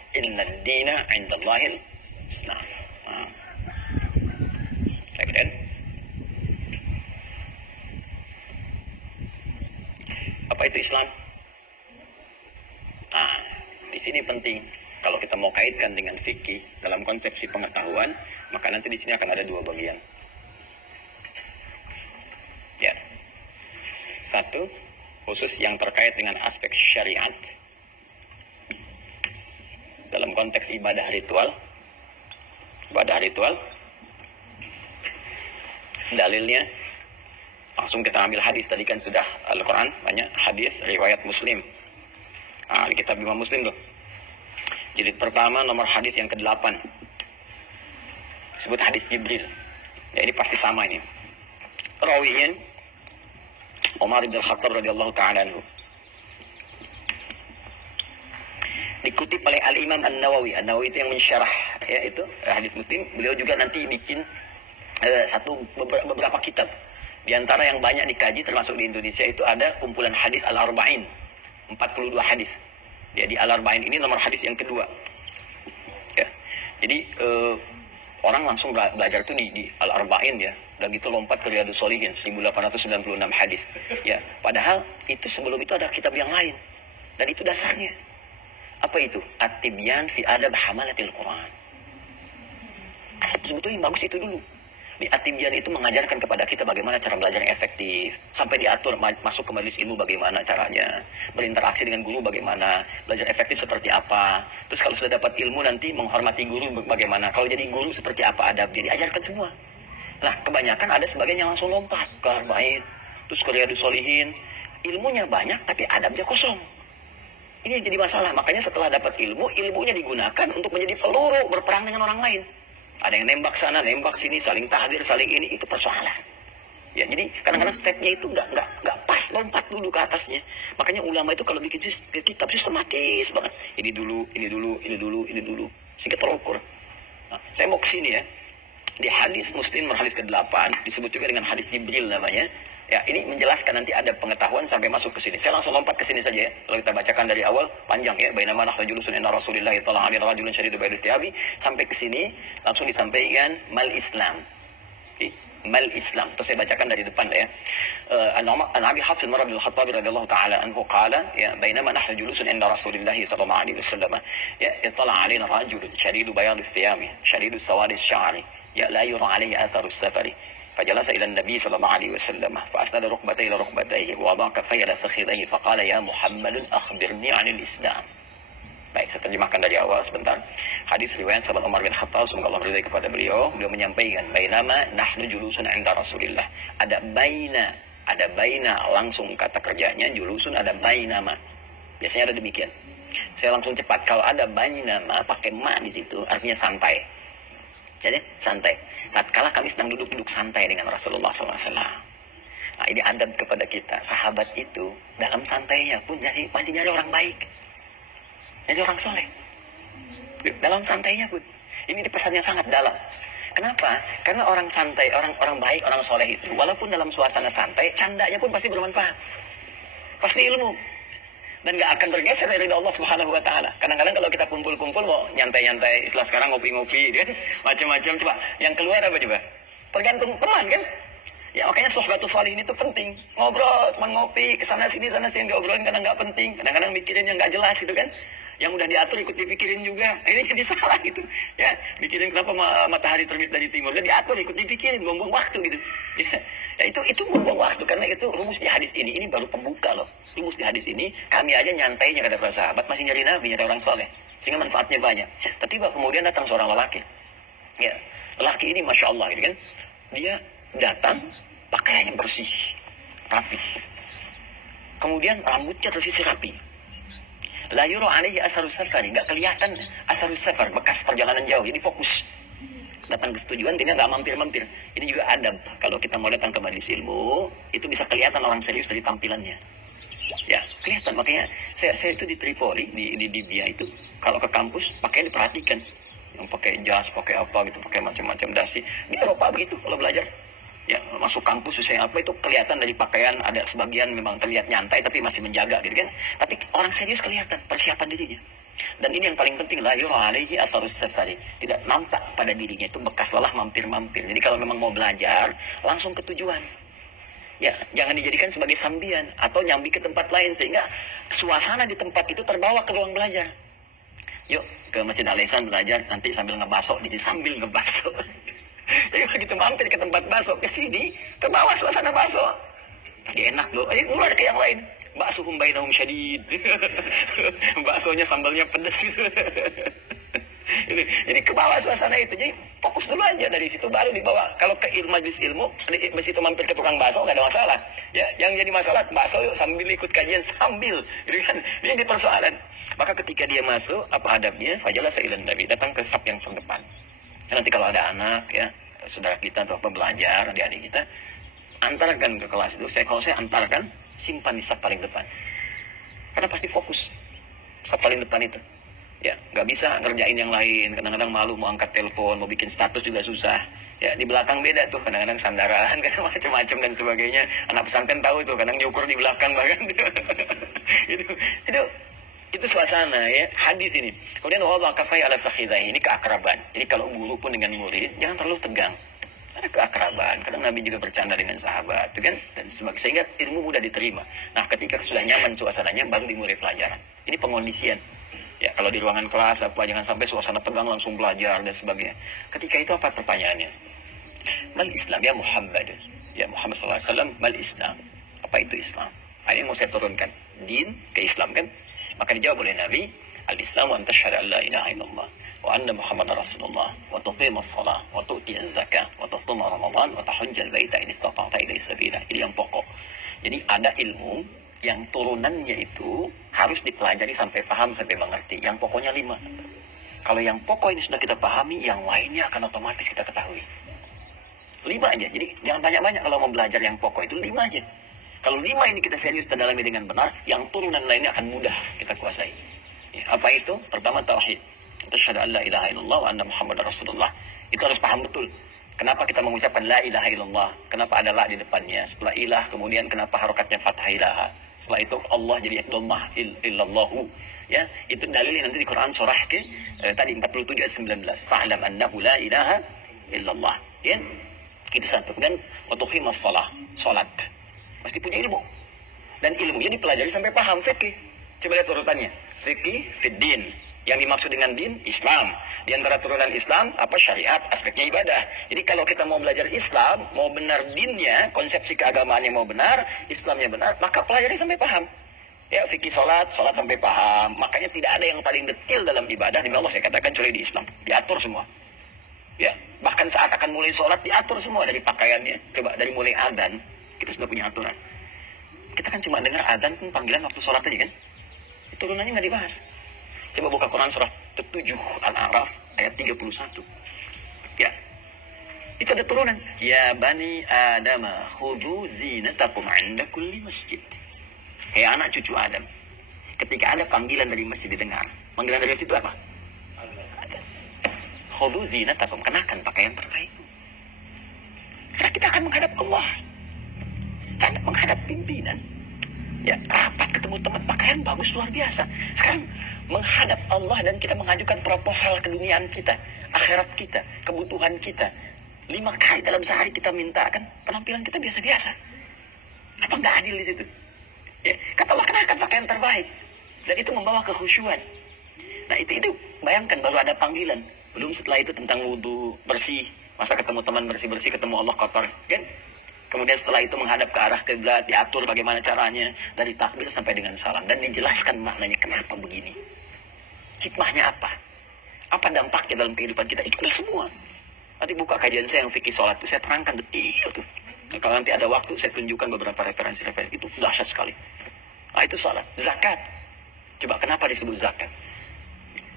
Inna ad-dina 'indallahil Islam. Kan? Apa itu Islam? Di sini penting. Kalau kita mau kaitkan dengan fikih dalam konsepsi pengetahuan, maka nanti di sini akan ada 2 bagian. Ya. Satu, khusus yang terkait dengan aspek syariat dalam konteks ibadah ritual. Ibadah ritual. Dalilnya langsung kita ambil hadis. Tadi kan sudah Al-Quran, banyak hadis riwayat Muslim. Di kitab Imam Muslim tuh, jilid pertama nomor hadis yang ke-8, disebut hadis Jibril. Ya, ini pasti sama ini. Rawinya Umar bin Khattab radhiyallahu ta'ala anhu. Dikutip oleh Al-Imam An-Nawawi. An-Nawawi itu yang mensyarah ya itu hadis Muslim. Beliau juga nanti bikin beberapa kitab. Di antara yang banyak dikaji termasuk di Indonesia itu ada kumpulan hadis Al-Arba'in, 42 hadis. Jadi Al-Arba'in ini nomor hadis yang kedua. Ya. Jadi Orang langsung belajar tuh di Al-Arba'in ya. Dan gitu lompat ke Riyadhus Shalihin 1896 hadis. Ya, padahal itu sebelum itu ada kitab yang lain. Dan itu dasarnya. Apa itu? At-Tibyan fi Adab Hamalatil Quran. Sebetulnya yang bagus itu dulu. Di At-Tibyan itu mengajarkan kepada kita bagaimana cara belajar yang efektif. Sampai diatur masuk ke majelis ilmu bagaimana caranya. Berinteraksi dengan guru bagaimana. Belajar efektif seperti apa. Terus kalau sudah dapat ilmu nanti menghormati guru bagaimana. Kalau jadi guru seperti apa adabnya. Diajarkan semua. Nah kebanyakan ada sebagian yang langsung lompat ke Arba'in. Terus ke Riyadhus Shalihin. Ilmunya banyak tapi adabnya kosong. Ini yang jadi masalah. Makanya setelah dapat ilmu, ilmunya digunakan untuk menjadi peluru berperang dengan orang lain. Ada yang nembak sana, nembak sini, saling tahdir, saling ini, itu persoalan. Ya, jadi kadang-kadang stepnya itu nggak pas, lompat dulu ke atasnya. Makanya ulama itu kalau bikin kitab sistematis banget. Ini dulu, ini dulu, ini dulu, ini dulu. Sehingga terukur. Nah, saya mau ke sini ya. Di hadis Muslim hadis ke-8 disebut juga dengan hadis Jibril namanya. Ya, ini menjelaskan nanti ada pengetahuan sampai masuk ke sini. Saya langsung lompat ke sini saja ya. Kalau kita bacakan dari awal panjang ya. Bainama nahnu julusun inda Rasulillah sallallahu alaihi rajulun syadidu baydil thiyabi sampai ke sini langsung disampaikan mal Islam. Mal Islam. Terus saya bacakan dari depan ya. An Abi Hafs Umar bin Khattab radhiyallahu taala anhu qala ya bainama nahnu julusun inda Rasulillah sallallahu alaihi wasallam ya ittala alaina rajulun syadidu bayadil thiyabi syadidu sawadis sya'ri ya la yura alaihi atharus safari. فجلس إلى النبي صلى الله عليه وسلم فأسند ركبتيه إلى ركبتيه ووضع كفيه إلى فخذيه فقال يا محمد أخبرني عن الإسلام. Baik, saya terjemahkan dari awal sebentar. Hadis riwayat sahabat Umar bin Khattab, semoga Allah meridai kepada beliau. Beliau menyampaikan, bainama nahnu julusun inda Rasulillah. Ada baina langsung kata kerjanya, julusun ada bainama. Biasanya ada demikian. Saya langsung cepat. Kalau ada bainama pakai ma di situ, artinya santai. Jadi santai. Tatkala kami sedang duduk-duduk santai dengan Rasulullah SAW. Nah ini adab kepada kita. Sahabat itu dalam santainya pun masih nyari orang baik. Jadi orang soleh. Dalam santainya pun. Ini pesannya sangat dalam. Kenapa? Karena orang santai, orang baik, orang soleh itu walaupun dalam suasana santai, candanya pun pasti bermanfaat. Pasti ilmu. Dan gak akan bergeser dari Allah Subhanahu wa taala. Kadang-kadang kalau kita kumpul-kumpul mau nyantai-nyantai, istilah sekarang ngopi-ngopi kan, macam-macam, coba yang keluar apa coba? Tergantung teman kan? Ya makanya sohbatus salihin itu penting. Ngobrol, teman ngopi, kesana sini yang diobrolin kadang nggak penting. Kadang-kadang mikirin yang nggak jelas gitu kan. Yang udah diatur ikut dipikirin juga. Ini jadi salah gitu. Ya, mikirin kenapa matahari terbit dari timur. Udah diatur ikut dipikirin, buang-buang waktu gitu. Ya itu buang-buang waktu karena itu rumus di hadis ini. Ini baru pembuka loh. Rumus di hadis ini kami aja nyantainya kata para sahabat masih nyari nabi, nyari orang soleh. Sehingga manfaatnya banyak. Tapi kemudian datang seorang lelaki. Ya, lelaki ini masya Allah gitu kan. Dia datang pakaiannya bersih, rapi. Kemudian rambutnya tersisir rapi. La yura alaihi asarus safari, enggak kelihatan asarus safar, bekas perjalanan jauh. Jadi fokus. Datang ke tujuan, dia enggak mampir-mampir. Ini juga adab. Kalau kita mau datang ke majelis ilmu, itu bisa kelihatan orang serius dari tampilannya. Ya, kelihatan. Makanya saya itu di Tripoli, di Libya itu, kalau ke kampus pakaian diperhatikan. Yang pakai jas, pakai apa gitu, pakai macam-macam dasi. Di Eropa begitu kalau belajar. Ya, masuk kampus saya apa itu kelihatan dari pakaian, ada sebagian memang terlihat nyantai tapi masih menjaga gitu kan. Tapi orang serius kelihatan persiapan dirinya. Dan ini yang paling penting, la yura alaihi atharus safari. Tidak nampak pada dirinya itu bekas lelah mampir-mampir. Jadi kalau memang mau belajar, langsung ke tujuan. Ya, jangan dijadikan sebagai sambian atau nyambi ke tempat lain sehingga suasana di tempat itu terbawa ke ruang belajar. Yuk ke Masjid Al-Ihsan belajar, nanti sambil ngebasok di sini sambil ngebasok. Jadi begitu mampir ke tempat bakso ke sini, ke bawah suasana bakso. Tadi enak loh, ayo mulai ke yang lain. Baksuhum bainahum syadid. Baksonya sambalnya pedas gitu. Jadi ke bawah suasana itu. Jadi fokus dulu aja dari situ baru dibawa. Kalau ke majelis ilmu, di situ mampir ke tukang bakso enggak ada masalah. Ya, yang jadi masalah bakso yuk sambil ikut kajian sambil, gitu kan. Ini jadi persoalan. Maka ketika dia masuk, apa adabnya? Fajalasa ilan nabi, datang ke saf yang terdepan. Nanti kalau ada anak ya saudara kita atau apa belajar adik-adik kita antarkan ke kelas itu. Kalau saya antarkan simpan di saf paling depan karena pasti fokus saf paling depan itu. Ya nggak bisa ngerjain yang lain. Kadang-kadang malu mau angkat telepon, mau bikin status juga susah. Ya di belakang beda tuh kadang-kadang sandaran kadang macam-macam dan sebagainya. Anak pesantren tahu tuh kadang diukur di belakang bahkan. itu Itu suasana ya, hadis ini. Kemudian wada kafai ala fakhidaihi, ini keakraban. Jadi kalau guru pun dengan murid jangan terlalu tegang. Ada keakraban. Kadang Nabi juga bercanda dengan sahabat, itu kan, dan sehingga ilmu mudah diterima. Nah, ketika sudah nyaman suasananya baru dimulai pelajaran. Ini pengondisian. Ya, kalau di ruangan kelas apa jangan sampai suasana tegang langsung belajar dan sebagainya. Ketika itu apa pertanyaannya? Mal Islam ya Muhammad. Ya Muhammad SAW, mal Islam. Apa itu Islam? Ini mau saya turunkan. Din ke Islam kan? Maka dijawab oleh Nabi, al-Islam an tashhadu an la ilaha illallah wa anna Muhammadar Rasulullah wa tuqima as-salah wa tu'ti az-zakah wa tasuma Ramadan wa tahujjal baita in istata'ta ilaihi sabila. Ini yang pokok. Jadi ada ilmu yang turunannya itu harus dipelajari sampai paham, sampai mengerti. Yang pokoknya 5. Kalau yang pokok ini sudah kita pahami, yang lainnya akan otomatis kita ketahui. 5 aja. Jadi jangan banyak-banyak kalau mau belajar yang pokok itu 5 aja. Kalau 5 ini kita serius dan dalami dengan benar, yang turunan lainnya akan mudah kita kuasai. Ya, apa itu? Pertama tauhid. Asyhadu an la ilaha illallah wa anna Muhammadar Rasulullah. Itu harus paham betul. Kenapa kita mengucapkan la ilaha illallah? Kenapa ada la di depannya? Setelah ilah, kemudian kenapa harokatnya fathah ilaha? Setelah itu Allah jadi dhammah illallahu. Ya, itu dalilnya nanti di Quran surah ke tadi 47 ayat 19. Fa'lam annahu la ilaha illallah. Ya. Itu satu. Dan wa tuqimas shalah, salat. Pasti punya ilmu. Dan ilmunya dipelajari sampai paham fikih. Coba lihat urutannya. Fikih, fiddin. Yang dimaksud dengan din, Islam. Di antara turunan Islam, apa syariat, aspeknya ibadah. Jadi kalau kita mau belajar Islam, mau benar dinnya, konsepsi keagamaannya mau benar, Islamnya benar, maka pelajari sampai paham. Ya, fikih salat sampai paham. Makanya tidak ada yang paling detail dalam ibadah, demi Allah saya katakan kecuali di Islam. Diatur semua. Ya, bahkan saat akan mulai salat diatur semua dari pakaiannya. Coba dari mulai adzan. Kita sudah punya aturan. Kita kan cuma dengar adzan pun panggilan waktu sholat aja kan. Turunannya nggak dibahas. Coba buka Quran surah 7 Al-A'raf ayat 31. Ya. Itu ada turunan. Ya bani Adam khudhu zinatakum 'inda kulli masjid. Hei anak cucu Adam. Ketika ada panggilan dari masjid didengar. Panggilan dari masjid itu apa? Adzan. Khudhu zinatakum, kenakan pakaian terbaik. Karena kita akan menghadap Allah. Anda menghadap pimpinan, ya rapat ketemu teman, pakaian bagus luar biasa. Sekarang menghadap Allah dan kita mengajukan proposal keduniaan kita, akhirat kita, kebutuhan kita. 5 kali dalam sehari kita mintakan, penampilan kita biasa-biasa. Apa nggak adil di situ? Ya, kata Allah kenakan pakaian terbaik, dan itu membawa kekhusyuan. Nah itu bayangkan baru ada panggilan, belum setelah itu tentang wudu bersih, masa ketemu teman bersih-bersih, ketemu Allah kotor, kan? Kemudian setelah itu menghadap ke arah kiblat, diatur bagaimana caranya dari takbir sampai dengan salam dan dijelaskan maknanya kenapa begini. Hikmahnya apa? Apa dampaknya dalam kehidupan kita? Itu udah semua. Nanti buka kajian saya yang fikih sholat itu saya terangkan detail tuh. Nah, kalau nanti ada waktu saya tunjukkan beberapa referensi itu dahsyat sekali. Nah, itu sholat, zakat. Coba kenapa disebut zakat?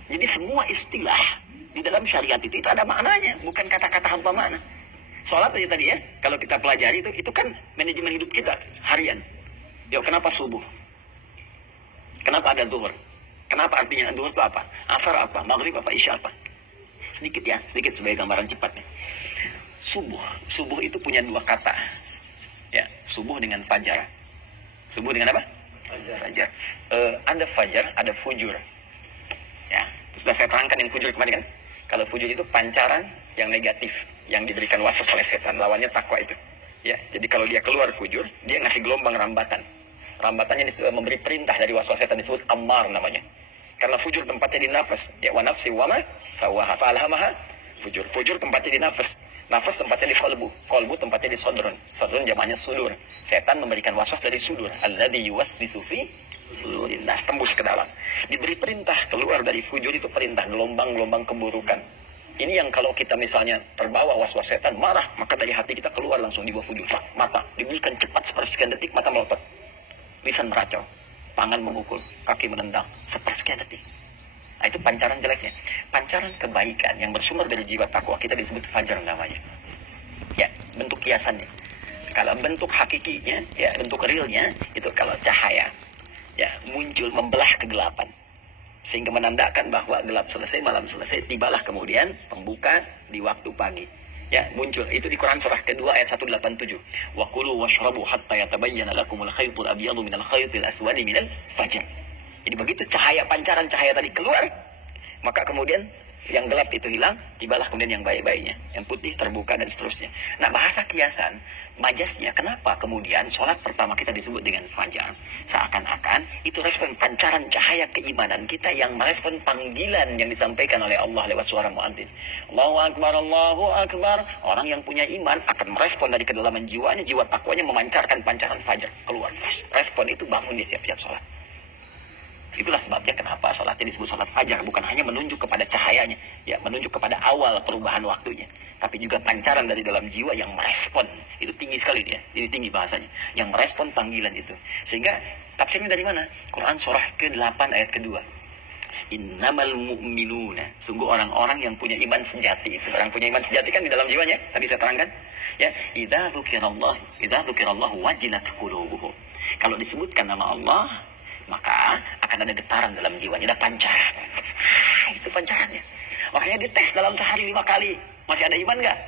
Jadi semua istilah di dalam syariat itu ada maknanya, bukan kata-kata hampa makna. Sholat aja tadi ya, kalau kita pelajari itu kan manajemen hidup kita harian. Ya kenapa subuh? Kenapa ada zuhur? Kenapa artinya zuhur itu apa? Asar apa? Maghrib apa? Isya apa? Sedikit sebagai gambaran cepatnya. Subuh itu punya 2 kata. Ya, subuh dengan fajar. Subuh dengan apa? Fajar. Ada fajar, ada fujur. Ya, sudah saya terangkan yang fujur kemarin kan? Kalau fujur itu pancaran yang negatif yang diberikan waswas oleh setan, lawannya takwa itu. Ya, jadi kalau dia keluar fujur, dia ngasih gelombang rambatan. Rambatannya memberi perintah dari waswas setan disebut ammar namanya. Karena fujur tempatnya di nafas, ya wa nafsi wa ma sawaha fa'alhamaha fujur. Fujur tempatnya di nafas. Nafas tempatnya di qalbu. Qalbu tempatnya di sodrun. Sodrun jamaknya sudur. Setan memberikan waswas dari sudur. Alladzi yuwaswisu fi sudurin nas, tembus ke dalam. Diberi perintah keluar dari fujur itu perintah gelombang-gelombang keburukan. Ini yang kalau kita misalnya terbawa was-was setan, marah, maka dari hati kita keluar langsung di bawah fujur. Mata diberikan cepat sepersekian detik, mata melotot. Lisan meracau, tangan memukul, kaki menendang, sepersekian detik. Nah, itu pancaran jeleknya. Pancaran kebaikan yang bersumber dari jiwa takwa kita disebut fajar namanya. Ya, bentuk kiasannya. Kalau bentuk hakikinya, ya bentuk realnya, itu kalau cahaya, ya muncul membelah kegelapan. Sehingga menandakan bahwa gelap selesai, malam selesai, tibalah kemudian pembuka di waktu pagi. Ya, muncul. Itu di Quran surah kedua ayat 187. Wa kulu washrabu hatta yatabayyana lakumul khaytul abyadu minal khaytil aswadi minal fajr. Jadi begitu cahaya pancaran cahaya tadi keluar, maka kemudian yang gelap itu hilang, tibalah kemudian yang baik-baiknya, yang putih terbuka dan seterusnya. Nah, bahasa kiasan, majasnya, kenapa kemudian sholat pertama kita disebut dengan fajar? Seakan-akan itu respon pancaran cahaya keimanan kita yang merespon panggilan yang disampaikan oleh Allah lewat suara muadzin. Allahu Akbar, Allahu Akbar. Orang yang punya iman akan merespon dari kedalaman jiwanya, jiwa takwanya memancarkan pancaran fajar keluar. Respon itu bangun dia siap-siap sholat. Itulah sebabnya kenapa sholatnya disebut sholat fajar, bukan hanya menunjuk kepada cahayanya, ya, menunjuk kepada awal perubahan waktunya, tapi juga pancaran dari dalam jiwa yang merespon. Itu tinggi sekali dia, ini tinggi bahasanya, yang merespon panggilan itu. Sehingga tafsirnya dari mana? Quran surah ke-8 ayat kedua. Innamal mu'minuna, sungguh orang-orang yang punya iman sejati itu. Orang punya iman sejati kan di dalam jiwanya, tadi saya terangkan. Ya, idza dzukirallahu wajilat qulubuhum. Kalau disebutkan nama Allah, maka akan ada getaran dalam jiwanya, ada pancaran. Itu pancarannya. Makanya dites dalam sehari 5 kali. Masih ada iman nggak?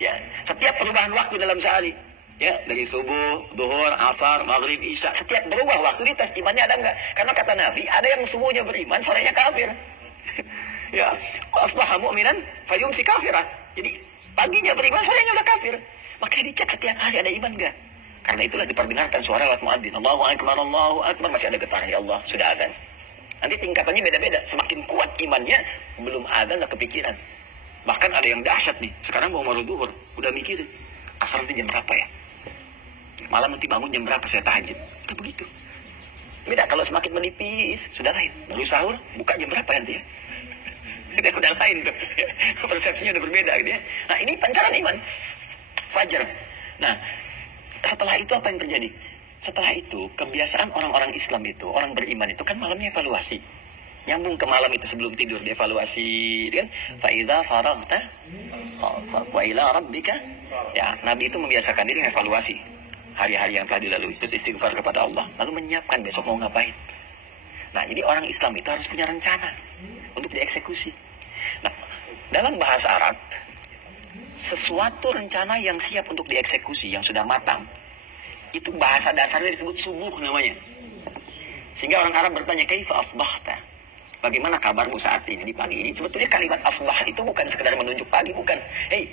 Ya, setiap perubahan waktu dalam sehari, ya, dari subuh, duhur, asar, maghrib, isya, setiap berubah waktu dites imannya ada nggak? Karena kata Nabi, ada yang subuhnya beriman, sorenya kafir. Ya, asbaha mu'minan fayumsi kafirah. Jadi paginya beriman, sorenya udah kafir. Makanya dicek setiap hari ada iman nggak? Karena itulah diperdengarkan suara lewat muadzin. Allahu Akbar, Allahu Akbar. Masih ada getaran, ya Allah, sudah adzan. Nanti tingkatannya beda-beda. Semakin kuat imannya, belum adzan udah kepikiran. Bahkan ada yang dahsyat nih. Sekarang mau duhur, udah mikirin. Asal nanti jam berapa ya? Malam nanti bangun jam berapa saya tahajud. Udah begitu. Beda kalau semakin menipis, sudah lain. Baru sahur, buka jam berapa nanti ya? Udah lain tuh. Persepsinya udah berbeda gitu ya. Nah, ini pancaran iman. Fajar. Nah, setelah itu apa yang terjadi? Setelah itu, kebiasaan orang-orang Islam itu, orang beriman itu kan malamnya evaluasi. Nyambung ke malam itu sebelum tidur, dievaluasi, kan? Fa'idha faraghta wa ila rabbika. Ya, Nabi itu membiasakan diri evaluasi hari-hari yang telah dilalui. Terus istighfar kepada Allah. Lalu menyiapkan besok mau ngapain. Nah, jadi orang Islam itu harus punya rencana untuk dieksekusi. Nah, dalam bahasa Arab, sesuatu rencana yang siap untuk dieksekusi, yang sudah matang, itu bahasa dasarnya disebut subuh namanya. Sehingga orang Arab bertanya, kaifa asbahta? Bagaimana kabarmu saat ini di pagi ini? Sebetulnya kalimat asbah itu bukan sekedar menunjuk pagi, bukan. Hei,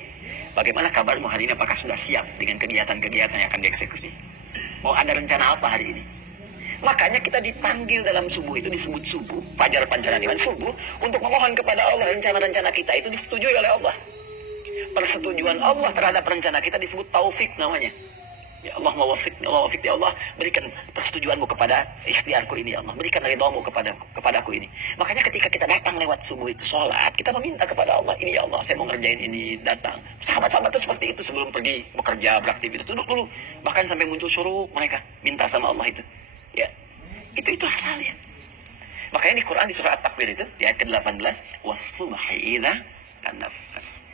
bagaimana kabarmu hari ini? Apakah sudah siap dengan kegiatan-kegiatan yang akan dieksekusi? Mau ada rencana apa hari ini? Makanya kita dipanggil dalam subuh itu disebut subuh, fajar pancaran iman subuh, untuk memohon kepada Allah rencana-rencana kita itu disetujui oleh Allah. Persetujuan Allah terhadap rencana kita disebut taufik namanya. Ya Allah mawaffiqni, Allah waffiq, ya Allah berikan persetujuanmu kepada ikhtiarku ini, ya Allah berikan ridhamu kepadaku ini. Makanya ketika kita datang lewat subuh itu sholat, kita meminta kepada Allah, ini ya Allah saya mau ngerjain ini, datang. Sahabat-sahabat itu seperti itu sebelum pergi bekerja, beraktivitas, duduk dulu. Bahkan sampai muncul syuruk mereka minta sama Allah itu. Ya, itu asalnya. Makanya di Quran di surah At-Takwir itu di ayat ke-18, was-subhi idza tanaffas.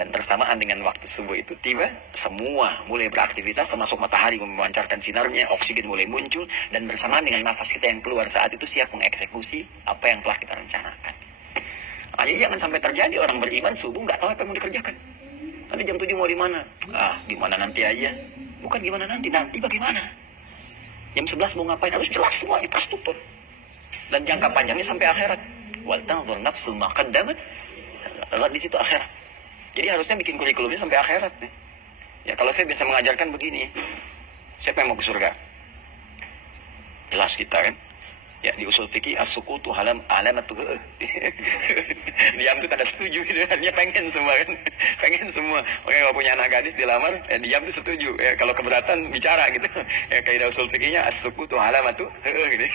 Dan bersamaan dengan waktu subuh itu tiba, semua mulai beraktivitas, termasuk matahari memancarkan sinarnya, oksigen mulai muncul, dan bersamaan dengan nafas kita yang keluar saat itu siap mengeksekusi apa yang telah kita rencanakan. Jadi jangan sampai terjadi orang beriman subuh nggak tahu apa yang mau dikerjakan. Nanti jam 7 mau di mana? Di mana nanti aja. Bukan gimana nanti bagaimana? Jam 11 mau ngapain? Harus jelas semua, terstruktur. Dan jangka panjangnya sampai akhirat. Wal tanzur nafsu ma qaddamat. Di situ akhirat. Jadi harusnya bikin kurikulumnya sampai akhirat nih. Ya kalau saya biasa mengajarkan begini, siapa yang mau ke surga? Jelas kita kan. Ya di usul fikih as-sukutu alamatu. Diam itu tanda setuju gitu. Dia pengen semua kan. Pengen semua. Makanya kalau punya anak gadis dilamar, diam itu setuju. Ya kalau keberatan bicara gitu. Ya kaidah usul fikihnya as-sukutu alamatu gitu.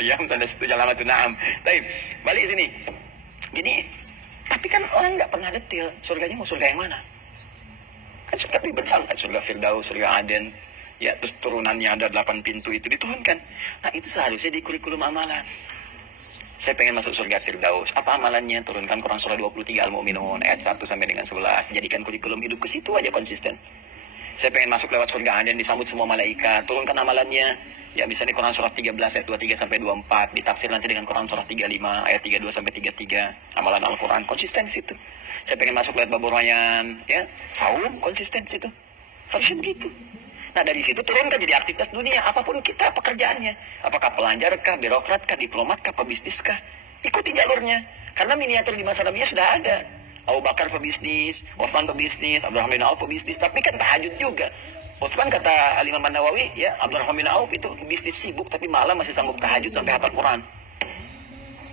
Diam tanda setuju alamatu na'am. Baik, balik sini. Gini, tapi kan orang nggak pernah detail surganya mau surga yang mana. Kan surga dibentang kan, surga Firdaus, surga Aden, ya terus turunannya ada 8 pintu itu diturunkan. Nah itu seharusnya di kurikulum amalan. Saya pengen masuk surga Firdaus, apa amalannya? Turunkan Quran surah 23 Al-Mu'minun ayat 1 sampai dengan 11. Jadikan kurikulum hidup ke situ aja konsisten. Saya pengen masuk lewat surga Aden, disambut semua malaikat, turunkan amalannya. Ya misalnya Quran surah 13 ayat 23 sampai 24, ditafsir nanti dengan Quran surah 35 ayat 32 sampai 33, amalan Al-Quran konsisten situ. Saya pengen masuk lewat Babur Rayyan, ya, saum konsisten situ. Harusnya begitu. Nah dari situ turunkan jadi aktivitas dunia, apapun kita pekerjaannya, apakah pelajar kah, birokrat kah, diplomat kah, pebisnis kah, ikuti jalurnya. Karena miniatur di masa Nabi sudah ada. Abu Bakar pebisnis, Utsman pebisnis, Abdurrahman bin Auf pebisnis, tapi kan tahajud juga. Utsman kata Al-Imam An-Nawawi, ya Abdurrahman bin Auf itu bisnis sibuk tapi malam masih sanggup tahajud sampai hafal Quran.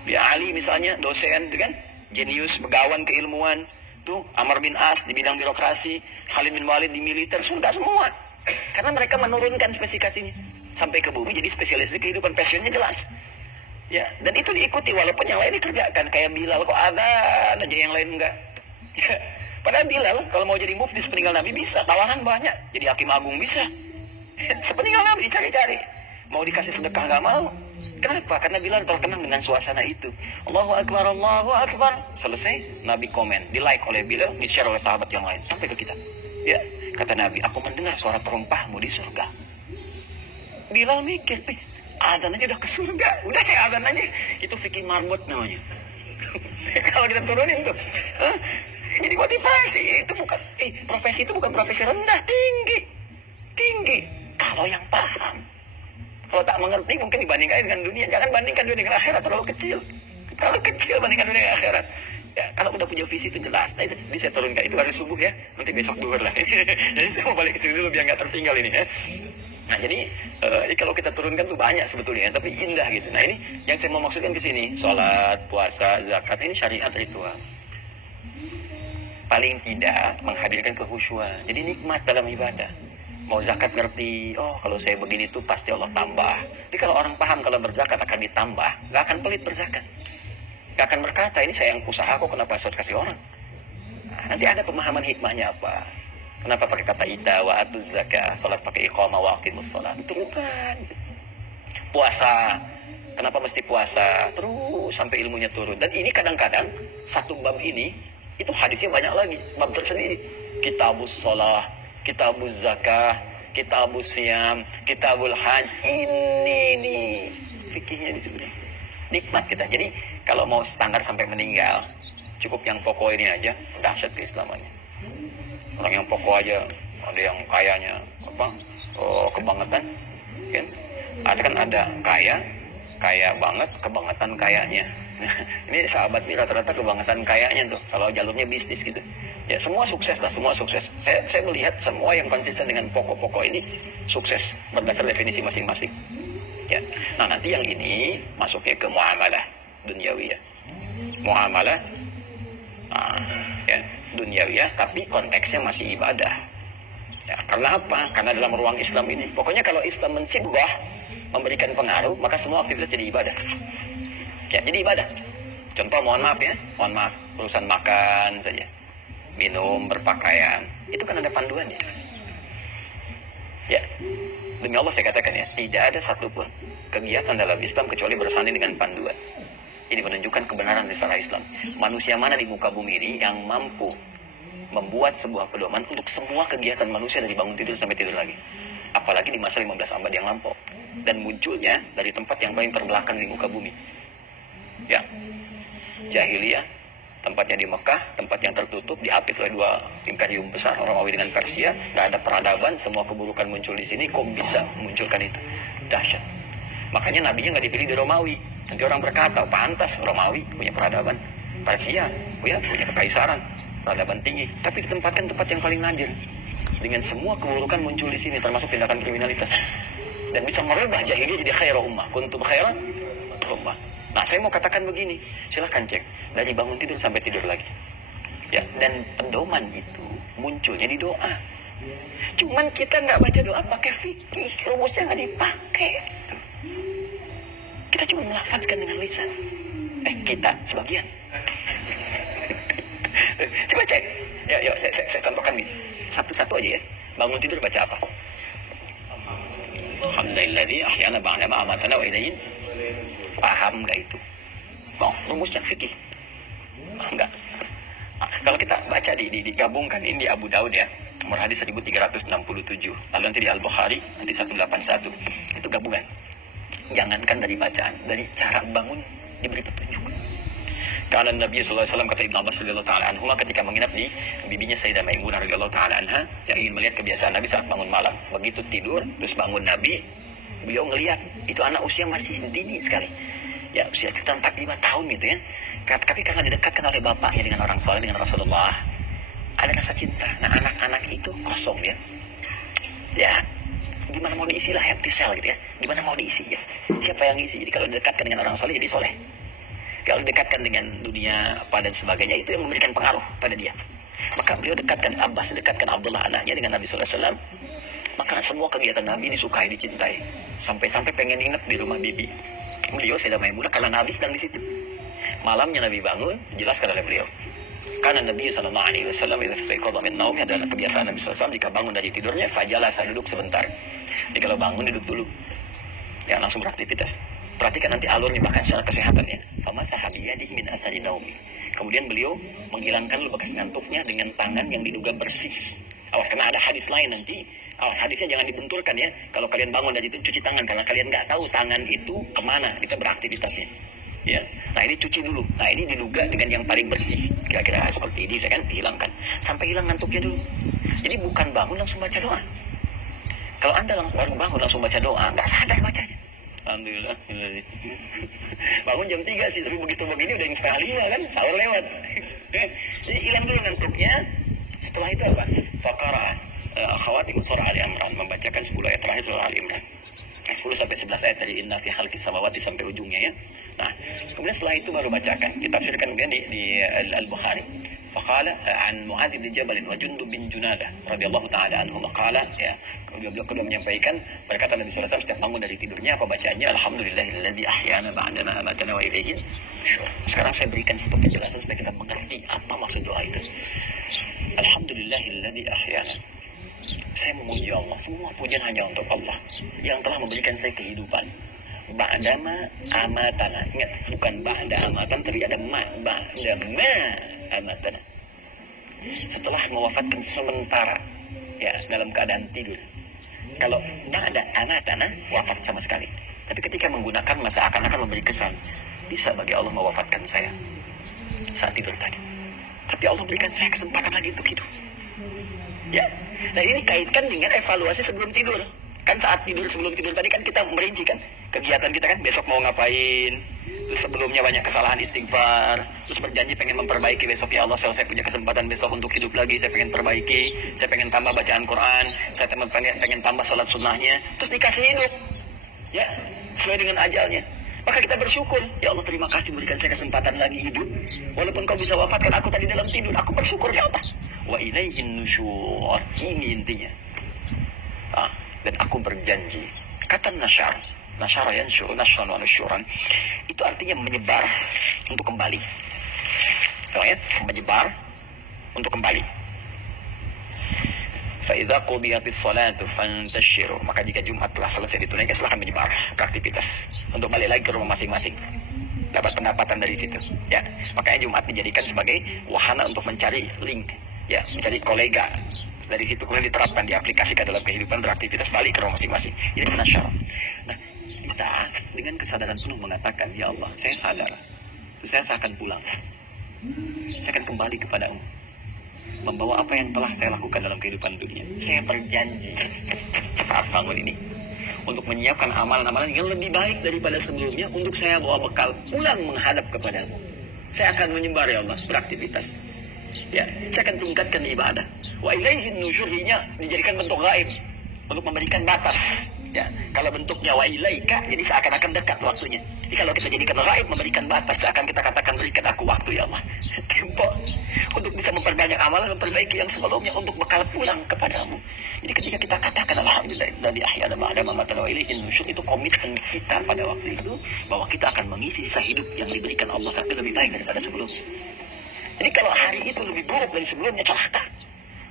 Ya Ali misalnya dosen, kan, jenius, begawan keilmuan. Tuh Amr bin As di bidang birokrasi, Khalid bin Walid di militer, surga semua. Karena mereka menurunkan spesifikasinya sampai ke bumi, jadi spesialis di kehidupan, passionnya jelas. Ya, dan itu diikuti walaupun yang lain dikerjakan. Kayak Bilal kok ada aja yang lain enggak. Ya, padahal Bilal kalau mau jadi mufti sepeninggal Nabi bisa, tawaran banyak. Jadi hakim agung bisa. Sepeninggal Nabi dicari-cari. Mau dikasih sedekah enggak mau. Kenapa? Karena Bilal terkenang dengan suasana itu. Allahu Akbar, Allahu Akbar. Selesai, Nabi komen, di-like oleh Bilal, di-share oleh sahabat yang lain sampai ke kita. Ya, kata Nabi, aku mendengar suara terompahmu di surga. Bilal mikir, azan aja udah ke surga, udah kayak azan aja. Itu fikih marbot namanya. Kalau kita turunin tuh, jadi motivasi. Itu bukan, profesi itu bukan profesi rendah, tinggi. Kalau yang paham. Kalau tak mengerti mungkin dibandingkan dengan dunia. Jangan bandingkan dunia dengan akhirat, terlalu kecil. Terlalu kecil bandingkan dunia dengan akhirat. Ya, kalau udah punya visi itu jelas. Nah, itu bisa turunkan. Itu hari subuh ya. Nanti besok duhur lah. Jadi saya mau balik ke sini dulu biar nggak tertinggal ini ya. Nah jadi kalau kita turunkan tuh banyak sebetulnya, tapi indah gitu. Nah ini yang saya mau maksudkan ke sini, sholat, puasa, zakat, ini syariat ritual. Paling tidak menghadirkan kehusyuan. Jadi nikmat dalam ibadah. Mau zakat ngerti, oh kalau saya begini tuh pasti Allah tambah. Tapi kalau orang paham kalau berzakat akan ditambah, nggak akan pelit berzakat. Nggak akan berkata, ini saya yang usaha kok kenapa harus kasih orang. Nah, nanti ada pemahaman hikmahnya apa. Kenapa pakai kata ita wa atuz zakah, salat pakai iqamah wa aqimus salat. Turunkan. Puasa. Kenapa mesti puasa? Terus sampai ilmunya turun. Dan ini kadang-kadang satu bab ini itu hadisnya banyak lagi, bab tersendiri. Kitabus shalah, kitabuz zakah, kitabus siyam, kitabul hajj. Ini nih fikihnya di sini. Nikmat kita. Jadi kalau mau standar sampai meninggal, cukup yang pokok ini aja, dahsyat keislamannya. Orang yang pokok aja, ada yang kayanya kebangetan, kan? Ada kaya banget, kebangetan kayanya. Ini sahabat ini rata-rata kebangetan kayanya tuh. Kalau jalurnya bisnis gitu, ya semua sukses lah, semua sukses. Saya melihat semua yang konsisten dengan pokok-pokok ini sukses berdasar definisi masing-masing. Ya, nah nanti yang ini masuknya ke muamalah dunyawiyah, muamalah, ya. Dunyawiyah, tapi konteksnya masih ibadah. Ya, karena apa? Karena dalam ruang Islam ini, pokoknya kalau Islam mensibgah, memberikan pengaruh, maka semua aktivitas jadi ibadah. Ya, jadi ibadah. Contoh, mohon maaf, urusan makan saja, minum, berpakaian, itu kan ada panduannya. Ya, demi Allah saya katakan ya, tidak ada satupun kegiatan dalam Islam kecuali bersanding dengan panduan. Ini menunjukkan kebenaran secara Islam. Manusia mana di muka bumi ini yang mampu membuat sebuah pedoman untuk semua kegiatan manusia dari bangun tidur sampai tidur lagi. Apalagi di masa 15 abad yang lampau. Dan munculnya dari tempat yang paling terbelakang di muka bumi. Ya, jahiliyah, tempatnya di Mekah, tempat yang tertutup, diapit oleh dua imperium besar, Romawi dengan Persia. Gak ada peradaban, semua keburukan muncul di sini. Kok bisa munculkan itu? Dahsyat. Makanya nabinya gak dipilih di Romawi. Nanti orang berkata, pantas Romawi punya peradaban, Persia punya kekaisaran, peradaban tinggi. Tapi ditempatkan tempat yang paling nadir. Dengan semua keburukan muncul di sini, termasuk tindakan kriminalitas. Dan bisa merubah jahiliyah jadi khairah ummah. Kuntum khairah ummah. Nah, saya mau katakan begini, silahkan cek dari bangun tidur sampai tidur lagi. Ya, dan pedoman itu munculnya di doa. Cuman kita nggak baca doa pakai fikih, rumusnya nggak dipakai. Kita cuma melafazkan dengan lisan. Kita sebagian. Coba cek. Ya, saya contohkan nih. Satu-satu aja ya. Bangun tidur baca apa? Alhamdulilladzi ahyana ba'da ma amatana wa ilayhi. Paham enggak itu? Oh, rumusnya fikih. Enggak. Kalau kita baca digabungkan ini di Abu Daud ya, nomor hadis 1367. Lalu nanti di Al-Bukhari nanti 181. Itu gabungan. Jangankan dari bacaan, dari cara bangun diberi petunjuk. Karena Nabi SAW kata Ibn Abbas radhiyallahu taala anhu ketika menginap di bibinya Sayyidah Maimunah radhiyallahu taala anha yang ingin melihat kebiasaan Nabi saat bangun malam. Begitu tidur terus bangun Nabi, beliau ngelihat itu anak usia masih dini sekali. Ya usia sekitar 4-5 tahun gitu ya. Tapi karena didekatkan oleh bapaknya dengan orang soleh, dengan Rasulullah, ada rasa cinta. Nah anak-anak itu kosong ya. Ya gimana mau diisi lah empty cell gitu ya. Gimana mau diisi ya. Siapa yang isi? Jadi kalau didekatkan dengan orang soleh jadi soleh. Kalau didekatkan dengan dunia apa dan sebagainya itu yang memberikan pengaruh pada dia. Maka beliau dekatkan Abbas, dekatkan Abdullah anaknya dengan Nabi SAW. Maka semua kegiatan Nabi disukai, dicintai. Sampai-sampai pengen nginep di rumah bibi beliau Sayyidah Maimunah karena Nabi sedang di situ. Malamnya Nabi bangun, jelaskan oleh beliau. Karena Nabi SAW itu istiqomah min naumnya adalah kebiasaan Nabi SAW jika bangun dari tidurnya fajalasa duduk sebentar. Jadi kalau bangun duduk dulu, ya langsung beraktivitas. Perhatikan nanti alurnya bahkan secara kesehatannya. Famasaha biyadihi min athari naumi. Kemudian beliau menghilangkan bekas ngantuknya dengan tangan yang diduga bersih. Awas karena ada hadis lain nanti. Awas hadisnya jangan dibenturkan ya. Kalau kalian bangun dari itu cuci tangan karena kalian nggak tahu tangan itu kemana kita beraktivitasnya. Ya, nah ini cuci dulu. Nah ini diduga dengan yang paling bersih. Kira-kira seperti ini, saya kan dihilangkan. Sampai hilang ngantuknya dulu. Jadi bukan bangun langsung baca doa. Kalau anda baru bangun langsung baca doa, nggak sadar bacanya. Alhamdulillah. Bangun jam 3 sih, tapi begitu begini udah yang setengah 5 kan, sahur lewat. Jadi hilang dulu ngantuknya. Setelah itu apa? Faqara khawatim surah Ali Imran, membacakan 10 ayat terakhir surah Ali Imran. 10 sampai 11 ayat tadi inna fi khalqis samawati sampai ujungnya ya. Nah, kemudian setelah itu baru bacakan. Ditafsirkan kemudian di Al-Bukhari. Faqala an Mu'adz bin Jabal wa Jundub bin Junadah radhiyallahu taala anhum qala ya. Beliau kedua menyampaikan berkata Nabi sallallahu alaihi wasallam setiap bangun dari tidurnya apa bacaannya alhamdulillahilladzi ahyana ba'dama amatana wa ilaihi. Sekarang saya berikan satu penjelasan supaya kita mengerti apa maksud doa itu. Alhamdulillahilladzi ahyana. Saya memuji Allah, semua pujian hanya untuk Allah yang telah memberikan saya kehidupan. Ba'dama amatana, ingat bukan ba'da amatan tapi ada ba'dama amatana. Setelah mewafatkan sementara ya dalam keadaan tidur. Kalau ba'da amatana wafat sama sekali. Tapi ketika menggunakan masa akan memberi kesan bisa bagi Allah mewafatkan saya saat tidur tadi. Tapi Allah berikan saya kesempatan lagi untuk hidup. Ya, nah ini kaitkan dengan evaluasi sebelum tidur. Kan saat tidur, sebelum tidur tadi kan kita merinci kan kegiatan kita kan besok mau ngapain. Terus sebelumnya banyak kesalahan istighfar. Terus berjanji pengen memperbaiki besok ya Allah. Saya punya kesempatan besok untuk hidup lagi. Saya pengen perbaiki. Saya pengen tambah bacaan Quran. Saya pengen tambah salat sunnahnya. Terus dikasih hidup. Ya, sesuai dengan ajalnya. Maka kita bersyukur. Ya Allah terima kasih berikan saya kesempatan lagi hidup. Walaupun kau bisa wafatkan aku tadi dalam tidur. Aku bersyukur ya Allah. Wa ilaihin nusyur. Ini intinya. Dan aku berjanji. Kata nasyara yansyur, nasyran wa nusyuran. Itu artinya menyebar untuk kembali. Tahu ya? Menyebar untuk kembali. Fa'idha qudiyatis salatu fantashiru. Maka jika Jumat telah selesai ditunaikan, silahkan menyebar beraktivitas. Untuk balik lagi ke rumah masing-masing. Dapat pendapatan dari situ. Ya, makanya Jumat dijadikan sebagai wahana untuk mencari link. Ya, mencari kolega. Dari situ kemudian diterapkan, diaplikasikan dalam kehidupan beraktivitas balik ke rumah masing-masing. Ini nasyara. Nah, kita dengan kesadaran penuh mengatakan, ya Allah, saya sadar. Terus saya akan pulang. Saya akan kembali kepadamu. Membawa apa yang telah saya lakukan dalam kehidupan dunia. Saya berjanji saat bangun ini untuk menyiapkan amalan-amalan yang lebih baik daripada sebelumnya untuk saya bawa bekal pulang menghadap kepadamu. Saya akan menyebar ya Allah beraktivitas. Ya, saya akan tingkatkan ibadah. Wa ilaihin nusyurnya dijadikan bentuk gaib untuk memberikan batas. Ya, kalau bentuknya wa ilaika jadi seakan-akan dekat waktunya. Jadi kalau kita jadikan gaib memberikan batas, seakan kita katakan berikan aku waktu ya Allah. Tempo untuk bisa memperbanyak amalan, memperbaiki yang sebelumnya untuk bekal pulang kepadamu. Jadi ketika kita katakan alhamdulillah dari ahyana ba'da mamatana wa ilaihin nusyur, itu komitmen kita pada waktu itu bahwa kita akan mengisi sisa hidup yang diberikan Allah satu lebih baik daripada sebelumnya. Jadi kalau hari itu lebih buruk dari sebelumnya, celaka.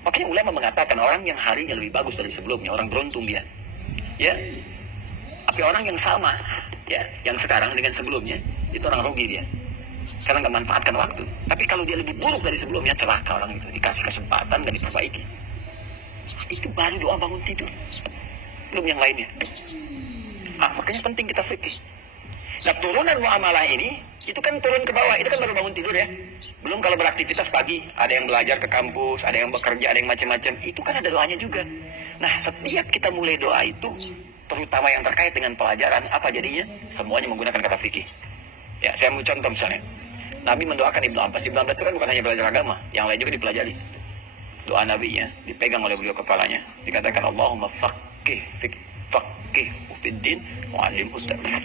Makanya ulama mengatakan orang yang harinya lebih bagus dari sebelumnya, orang beruntung dia. Ya. Tapi orang yang sama, ya, yang sekarang dengan sebelumnya, itu orang rugi dia. Karena nggak manfaatkan waktu. Tapi kalau dia lebih buruk dari sebelumnya, celaka orang itu. Dikasih kesempatan dan diperbaiki. Itu baru doa bangun tidur. Belum yang lainnya. Makanya penting kita fikih. Nah, turunan muamalah ini itu kan turun ke bawah, itu kan baru bangun tidur ya. Belum kalau beraktivitas pagi, ada yang belajar ke kampus, ada yang bekerja, ada yang macam-macam. Itu kan ada doanya juga. Nah, setiap kita mulai doa itu, terutama yang terkait dengan pelajaran, apa jadinya? Semuanya menggunakan kata fikih. Ya, saya mau contoh misalnya. Nabi mendoakan Ibnu Abbas. Ibnu Abbas itu kan bukan hanya belajar agama, yang lain juga dipelajari. Doa Nabi-nya dipegang oleh beliau kepalanya. Dikatakan Allahumma faqih fiddin wa'alimhu ta'wil.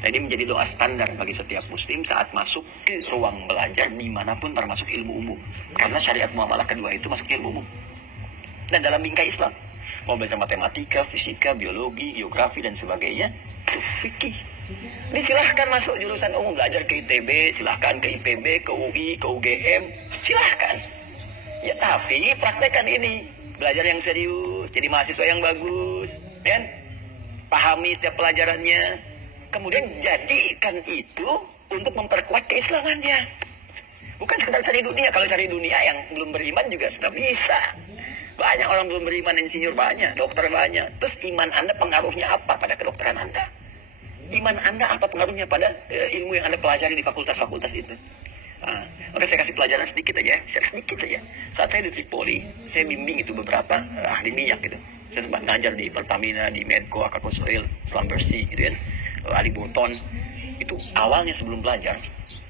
Nah, ini menjadi doa standar bagi setiap muslim saat masuk ke ruang belajar dimanapun, termasuk ilmu umum. Karena syariat muamalah kedua itu masuk ilmu umum. Dan dalam bingkai Islam, mau belajar matematika, fisika, biologi, geografi, dan sebagainya, itu fikih. Ini silahkan masuk jurusan umum, belajar ke ITB, silahkan ke IPB, ke UI, ke UGM, silahkan. Ya, tapi praktekkan ini. Belajar yang serius, jadi mahasiswa yang bagus, kan? Pahami setiap pelajarannya. Kemudian jadikan itu untuk memperkuat keislamannya. Bukan sekedar cari dunia. Kalau cari dunia yang belum beriman juga sudah bisa. Banyak orang belum beriman, insinyur banyak, dokter banyak. Terus iman Anda pengaruhnya apa pada kedokteran Anda? Iman Anda apa pengaruhnya pada ilmu yang Anda pelajari di fakultas-fakultas itu? Maka saya kasih pelajaran sedikit aja, sedikit saja. Saat saya di Tripoli, saya bimbing itu beberapa ahli minyak gitu. Saya sempat ngajar di Pertamina, di Medco, Akakos Oil, Slumbersi gitu kan, Ali Burton. Itu awalnya sebelum belajar,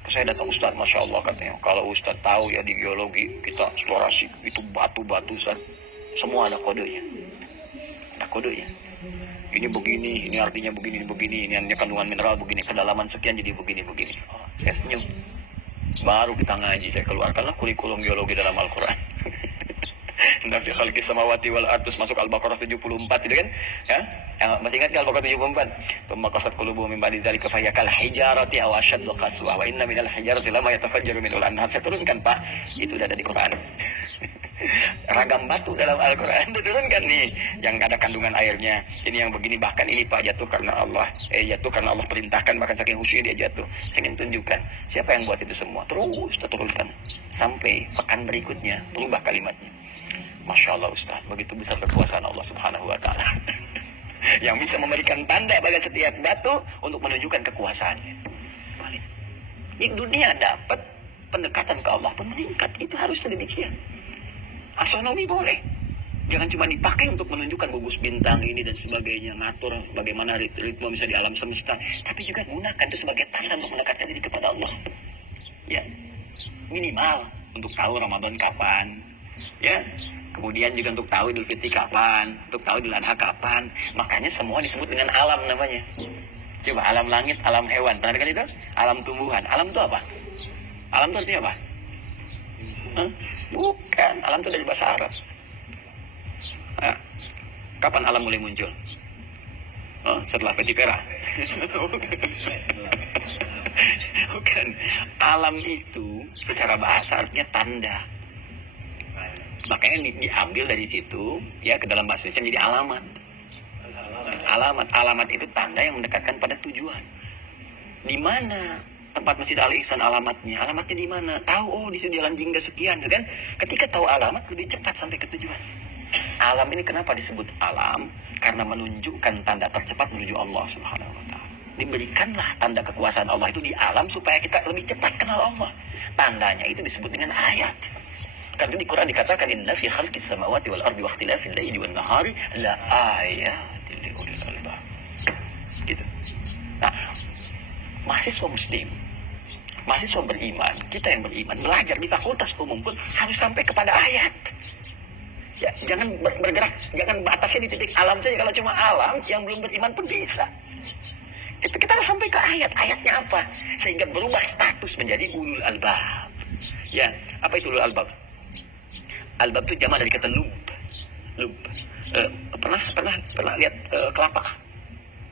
saya datang Ustaz, Masya Allah katanya, kalau Ustaz tahu ya di geologi kita eksplorasi itu batu-batu Ustaz, semua ada kodenya. Ada kodenya. Ini begini, ini artinya begini, ini artinya kandungan mineral begini, kedalaman sekian jadi begini. Oh, saya senyum. Baru kita ngaji, saya keluarkanlah kurikulum geologi dalam Al-Quran. Nafi khalqis samawati wal ardh, masuk Al-Baqarah 74 itu kan? Ya? Masih ingat Al-Baqarah 74? Tsumma qasat qulubuhum min ba'di dzalika fa hiya kal hijarati aw ashaddu qaswa wa inna minal hijarati lama yatafajjaru minhu al-anhar. Saya turunkan, Pak. Itu udah ada di Quran. Ragam batu dalam Al-Quran diturunkan nih, yang ada kandungan airnya. Ini yang begini, bahkan ini Pak jatuh karena Allah. Jatuh karena Allah perintahkan, bahkan saking khusyuknya dia jatuh. Saya ingin tunjukkan siapa yang buat itu semua. Terus kita turunkan sampai pekan berikutnya berubah kalimatnya. Masya Allah Ustaz, begitu besar kekuasaan Allah Subhanahu wa Ta'ala yang bisa memberikan tanda pada setiap batu untuk menunjukkan kekuasaannya. Di dunia dapat pendekatan ke Allah pun meningkat. Itu harusnya demikian. Astronomi boleh, jangan cuma dipakai untuk menunjukkan gugus bintang ini dan sebagainya, ngatur bagaimana ritme bisa di alam semesta, tapi juga gunakan itu sebagai tanda untuk mendekatkan diri kepada Allah. Ya, minimal untuk tahu Ramadan kapan, ya. Kemudian juga untuk tahu Idul Fitri kapan, untuk tahu Idul Adha kapan. Makanya semua disebut dengan alam namanya. Coba alam langit, alam hewan. Pernah dengar itu? Alam tumbuhan. Alam itu apa? Alam itu artinya apa? Bukan. Alam itu dari bahasa Arab. Kapan alam mulai muncul? Setelah Petipera. Bukan. Alam itu secara bahasa artinya tanda. Makanya diambil dari situ ya ke dalam bahasa Indonesia menjadi alamat. Alamat itu tanda yang mendekatkan pada tujuan. Di mana tempat Masjid Al Ihsan alamatnya? Alamatnya di mana? Tahu, oh di Jalan Jingga sekian, kan? Ketika tahu alamat lebih cepat sampai ke tujuan. Alam ini kenapa disebut alam? Karena menunjukkan tanda tercepat menuju Allah Subhanahu wa Ta'ala. Diberikanlah tanda kekuasaan Allah itu di alam supaya kita lebih cepat kenal Allah. Tandanya itu disebut dengan ayat. Karena di Quran dikatakan inna fi khalqis samawati wal ardi wa ikhtilafil laili wan nahari la ayatin li ulil albab. Gitu. Nah, mahasiswa muslim, mahasiswa beriman, kita yang beriman belajar di fakultas umum pun harus sampai kepada ayat. Ya, jangan bergerak, jangan batasnya di titik alam saja. Kalau cuma alam, yang belum beriman pun bisa. Itu kita harus sampai ke ayat. Ayatnya apa? Sehingga berubah status menjadi ulul albab. Ya, apa itu ulul albab? Albab itu jamak dari kata lub. Pernah lihat kelapa?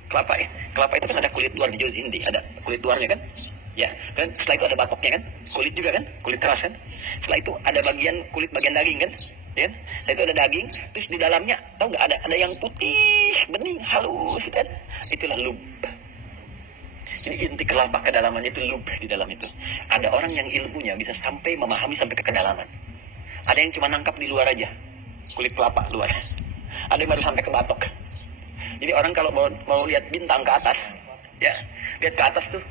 Kelapa ya. Kelapa itu kan ada kulit luar di juz hindi, ada kulit luarnya kan? Ya. Dan setelah itu ada batoknya kan? Kulit juga kan? Kulit keras kan? Setelah itu ada kulit bagian daging kan? Ya. Setelah itu ada daging, terus di dalamnya tahu nggak ada yang putih, bening, halus kan? Itulah lub. Jadi inti kelapa kedalamannya itu lub di dalam itu. Ada orang yang ilmunya bisa sampai memahami sampai ke kedalaman. Ada yang cuma nangkap di luar aja, kulit kelapa luar. Ada yang baru sampai ke batok. Jadi orang kalau mau lihat bintang ke atas, Ya, lihat ke atas tuh.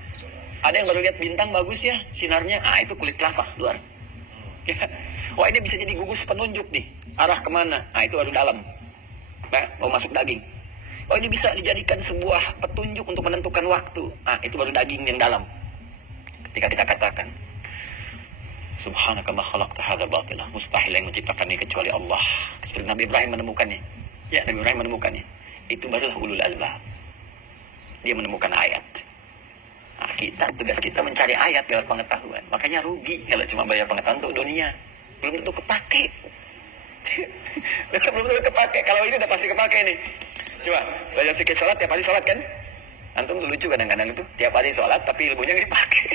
Ada yang baru lihat bintang bagus ya, sinarnya. Ah, itu kulit kelapa luar. Ya. Wah, ini bisa jadi gugus penunjuk nih. Arah kemana? Ah, itu baru dalam. Nah, mau masuk daging. Oh, ini bisa dijadikan sebuah petunjuk untuk menentukan waktu. Ah, itu baru daging yang dalam. Ketika kita katakan, Subhanaka ma khalaqta hadza batila. Mustahil yang menciptakan ini kecuali Allah. Seperti Nabi Ibrahim menemukannya. Ya, Nabi Ibrahim menemukannya. Itu barulah ulul albab. Dia menemukan ayat. Nah, tugas kita mencari ayat lewat pengetahuan. Makanya rugi kalau cuma bayar pengetahuan untuk dunia. Belum tentu kepake. Belum tentu kepake. Kalau ini udah pasti kepake nih. Coba, belajar fikih sholat, tiap hari sholat kan? Antum tuh lucu kadang-kadang itu. Tiap hari sholat, tapi ilmunya nggak dipakai.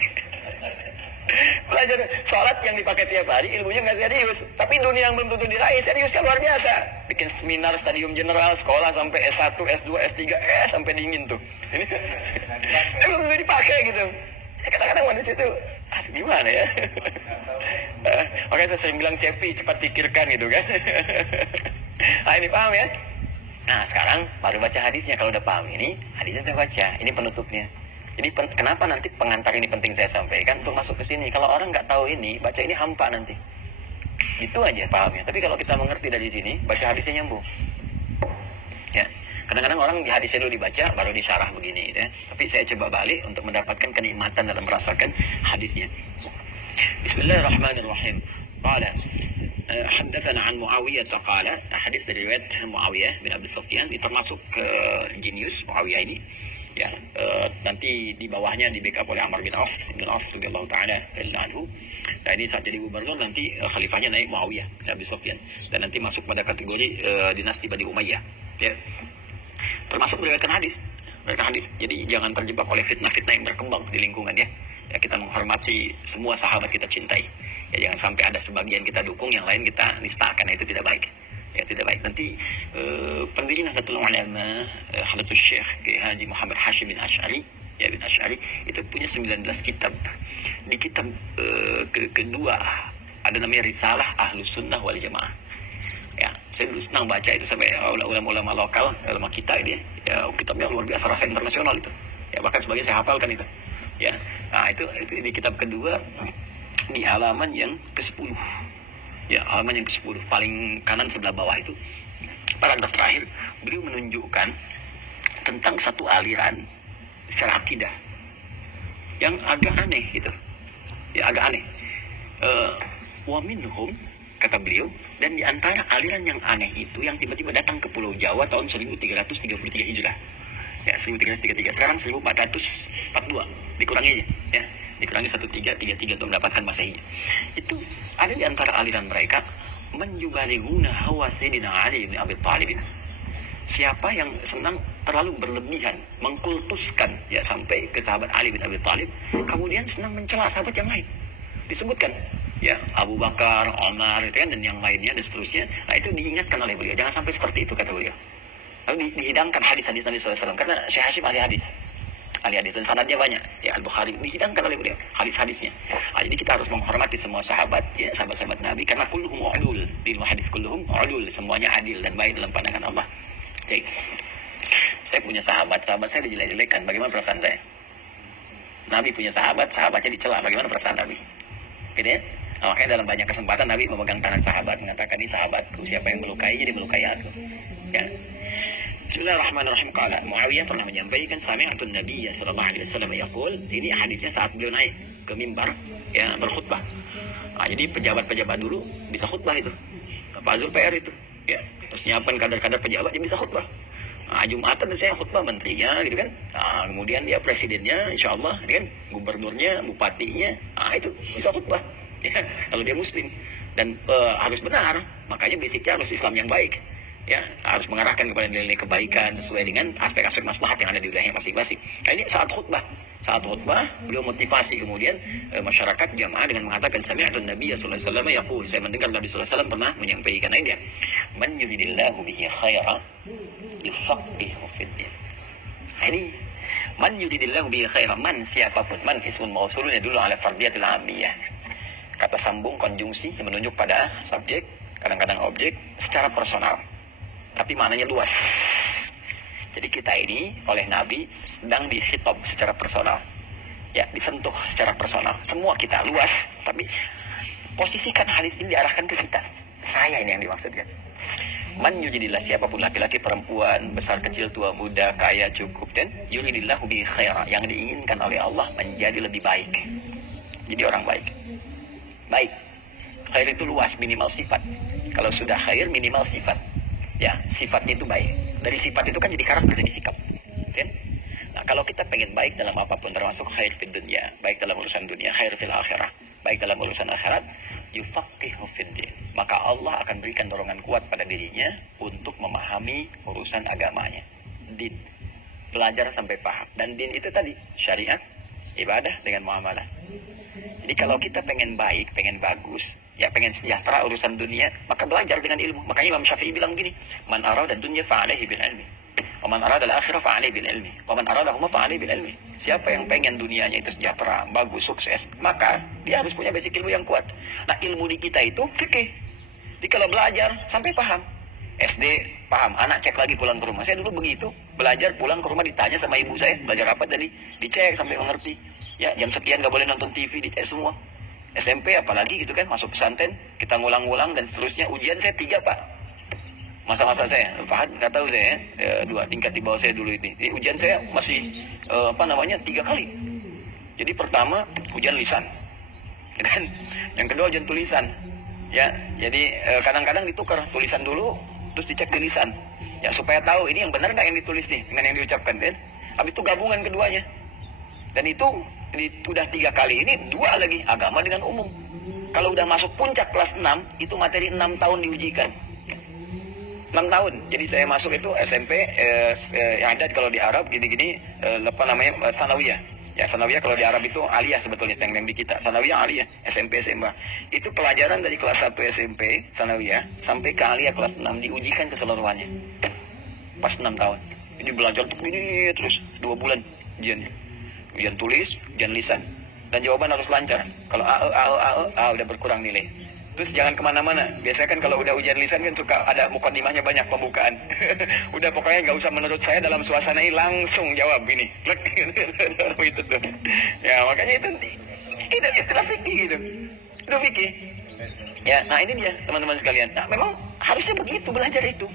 Belajar sholat yang dipakai tiap hari, ilmunya nggak serius. Tapi dunia yang belum tentu diraih, seriusnya luar biasa. Bikin seminar, stadium general, sekolah sampai S1, S2, S3, sampai dingin tuh. Ini belum tentu dipakai gitu. Ya, kadang-kadang manusia itu, gimana ya? Makanya saya sering bilang cepi, cepat pikirkan gitu kan. Nah, ini paham ya? Nah, sekarang baru baca hadisnya. Kalau udah paham ini, hadisnya kita baca. Ini penutupnya. Jadi kenapa nanti pengantar ini penting saya sampaikan untuk masuk ke sini. Kalau orang nggak tahu ini, baca ini hampa nanti. Itu aja pahamnya. Tapi kalau kita mengerti dari sini, baca hadisnya nyambung. Ya, kadang-kadang orang di hadisnya dulu dibaca, baru disyarah begini, gitu ya. Tapi saya coba balik untuk mendapatkan kenikmatan dalam merasakan hadisnya. Bismillahirrahmanirrahim. Qala haddatsana an Muawiyah qala, hadis dari riwayat Muawiyah bin Abi Sufyan, ini termasuk jenius Muawiyah ini. Ya, nanti di bawahnya di backup oleh Amr bin As radhiyallahu taala anhu. Nah, ini saat jadi gubernur nanti khalifahnya naik Muawiyah bin Abi Sufyan dan nanti masuk pada kategori dinasti Bani Umayyah. Ya. Termasuk meriwayatkan hadis. Jadi jangan terjebak oleh fitnah-fitnah yang berkembang di lingkungan ya. Ya, kita menghormati semua sahabat kita cintai. Ya, jangan sampai ada sebagian kita dukung, yang lain kita nistakan. Itu tidak baik. Ya, tidak baik. Nanti pendiri Nahdlatul Ulama Hadratus Syekh Haji Muhammad Hashim bin Asy'ari, ya bin Asy'ari itu punya 19 kitab. Di kitab kedua ada namanya Risalah Ahlus Sunnah wal Jamaah. Ya, saya dulu senang baca itu sampai ulama-ulama lokal, ulama kita ini ya, kitabnya luar biasa, rasa internasional itu. Ya, bahkan sebagian saya hafalkan itu. Ya. Nah, itu di kitab kedua di halaman yang ke-10. Ya, halaman yang ke-10, paling kanan sebelah bawah itu. Paragraf terakhir, beliau menunjukkan tentang satu aliran secara akidah yang agak aneh gitu. Ya, agak aneh. Wa minhum, kata beliau, dan di antara aliran yang aneh itu yang tiba-tiba datang ke Pulau Jawa tahun 1333 Hijrah. Ya, 1333. Sekarang 1442. Dikurangi aja, ya. Dikurangi 1333 untuk mendapatkan Masehinya. Itu ada di antara aliran mereka menjubaliguna hawa Sayyidina Ali bin Abi Thalib. Siapa yang senang terlalu berlebihan mengkultuskan ya sampai ke sahabat Ali bin Abi Thalib, kemudian senang mencela sahabat yang lain. Disebutkan ya Abu Bakar, Umar itu kan, dan yang lainnya dan seterusnya. Nah, itu diingatkan oleh beliau, jangan sampai seperti itu kata beliau. Lalu dihidangkan hadis-hadis Nabi SAW karena Syekh Hashim ahli hadis dan sanadnya banyak. Ya, Al-Bukhari dihidangkan oleh beliau hadis-hadisnya. Nah, jadi kita harus menghormati semua sahabat, ya sahabat-sahabat Nabi, karena kulluhum udul, di hadis kulluhum udul, semuanya adil dan baik dalam pandangan Allah. Jadi, saya punya sahabat saya dijelek-jelekan, bagaimana perasaan saya? Nabi punya sahabatnya dicela, bagaimana perasaan Nabi? Gitu ya? Nah, makanya dalam banyak kesempatan Nabi memegang tangan sahabat, mengatakan, ini sahabatku, siapa yang melukai jadi melukai aku. Ya. Bismillahirrahmanirrahim. Qala Muawiyah pernah menyampaikan sami'tu Nabi sallallahu alaihi wasallam yaqul, ini hadisnya saat beliau naik ke mimbar ya berkhutbah. Nah, jadi pejabat-pejabat dulu bisa khutbah itu. Pak Zul PR itu ya, terus nyiapkan kader-kader pejabat yang bisa khutbah. Nah, Jumatan saya khutbah menterinya gitu kan. Nah, kemudian dia presidennya insyaallah kan, gubernurnya, bupatinya, nah itu bisa khutbah. Ya, kalau dia muslim dan harus benar, makanya basicnya harus Islam yang baik. Ya, harus mengarahkan kepada nilai kebaikan sesuai dengan aspek-aspek maslahat yang ada di wilayahnya masing-masing. Nah, ini saat khutbah beliau motivasi kemudian masyarakat jamaah dengan mengatakan sami'tu Nabi sallallahu alaihi wasallam yaqul, saya mendengar Nabi sallallahu alaihi wasallam pernah menyampaikan ini dia, man yuridillahu bihi khaira yufaqihu fid din. Ini man yuridillahu bihi khaira, man siapapun, man ismun mausulnya dulu ala fardiyatil amiyah. Kata sambung konjungsi yang menunjuk pada subjek, kadang-kadang objek secara personal. Tapi maknanya luas. Jadi kita ini oleh Nabi sedang dikhitab secara personal. Ya, disentuh secara personal. Semua kita luas, tapi posisikan hadis ini diarahkan ke kita. Saya ini yang dimaksudkan. Man yuridillah, siapapun laki-laki, perempuan, besar kecil, tua muda, kaya cukup, dan yuridillahu bi khaira, yang diinginkan oleh Allah menjadi lebih baik. Jadi orang baik. Baik. Khair itu luas, minimal sifat. Kalau sudah khair, minimal sifat. Ya, sifatnya itu baik. Dari sifat itu kan jadi karakter, jadi sikap. Kan? Nah, kalau kita pengen baik dalam apapun, termasuk khair fid dunya, baik dalam urusan dunia, khair fil akhirah, baik dalam urusan akhirat, yufaqihu fid din, maka Allah akan berikan dorongan kuat pada dirinya untuk memahami urusan agamanya. Din, belajar sampai paham. Dan din itu tadi syariat, ibadah dengan muamalah. Jadi kalau kita pengen baik, pengen bagus, ya pengen sejahtera urusan dunia, maka belajar dengan ilmu. Makanya Imam Syafi'i bilang gini, man arada dunya fa'alaihi bil ilmi, wa man arada al-akhirah fa'alaihi bil ilmi, wa man arada huma fa'alaihi bil ilmi. Siapa yang pengen dunianya itu sejahtera, bagus, sukses, maka dia harus punya basic ilmu yang kuat. Nah, ilmu di kita itu fikih. Jadi kalau belajar sampai paham, SD paham, anak cek lagi pulang ke rumah. Saya dulu begitu, belajar pulang ke rumah ditanya sama ibu saya, belajar apa tadi? Dicek sampai mengerti. Ya, jam sekian gak boleh nonton TV, dicek semua. SMP apalagi gitu kan, masuk pesantren, kita ngulang-ngulang dan seterusnya. Ujian saya 3 Pak. Masa-masa saya, Fahad nggak tahu saya ya, 2 tingkat di bawah saya dulu ini. Jadi ujian saya masih 3 kali. Jadi pertama ujian lisan, kan? Yang kedua ujian tulisan. Ya, jadi kadang-kadang ditukar tulisan dulu, terus dicek di lisan. Ya supaya tahu ini yang benar nggak yang ditulis nih dengan yang diucapkan, kan? Habis itu gabungan keduanya. Dan itu udah 3 kali ini 2 lagi agama dengan umum. Kalau udah masuk puncak kelas 6 itu materi 6 tahun diujikan. 6 tahun. Jadi saya masuk itu SMP yang ada kalau di Arab gini-gini Tsanawiyah. Ya Tsanawiyah kalau di Arab itu aliyah sebetulnya yang di kita. Tsanawiyah aliyah, SMP SMA. Itu pelajaran dari kelas 1 SMP Tsanawiyah sampai ke aliyah kelas 6 diujikan keseluruhannya. Pas 6 tahun. Ini belajar tuh ini terus 2 bulan ujiannya. Ujian tulis, ujian lisan, dan jawaban harus lancar. Kalau udah berkurang nilai. Terus jangan kemana-mana. Biasanya kan kalau udah ujian lisan kan suka ada mukadimahnya banyak, pembukaan. Udah pokoknya nggak usah menurut saya dalam suasana ini, langsung jawab ini. Itu tuh. Ya makanya itulah fikih gitu. Itu fikih. Ya, nah ini dia teman-teman sekalian. Nah memang harusnya begitu belajar itu.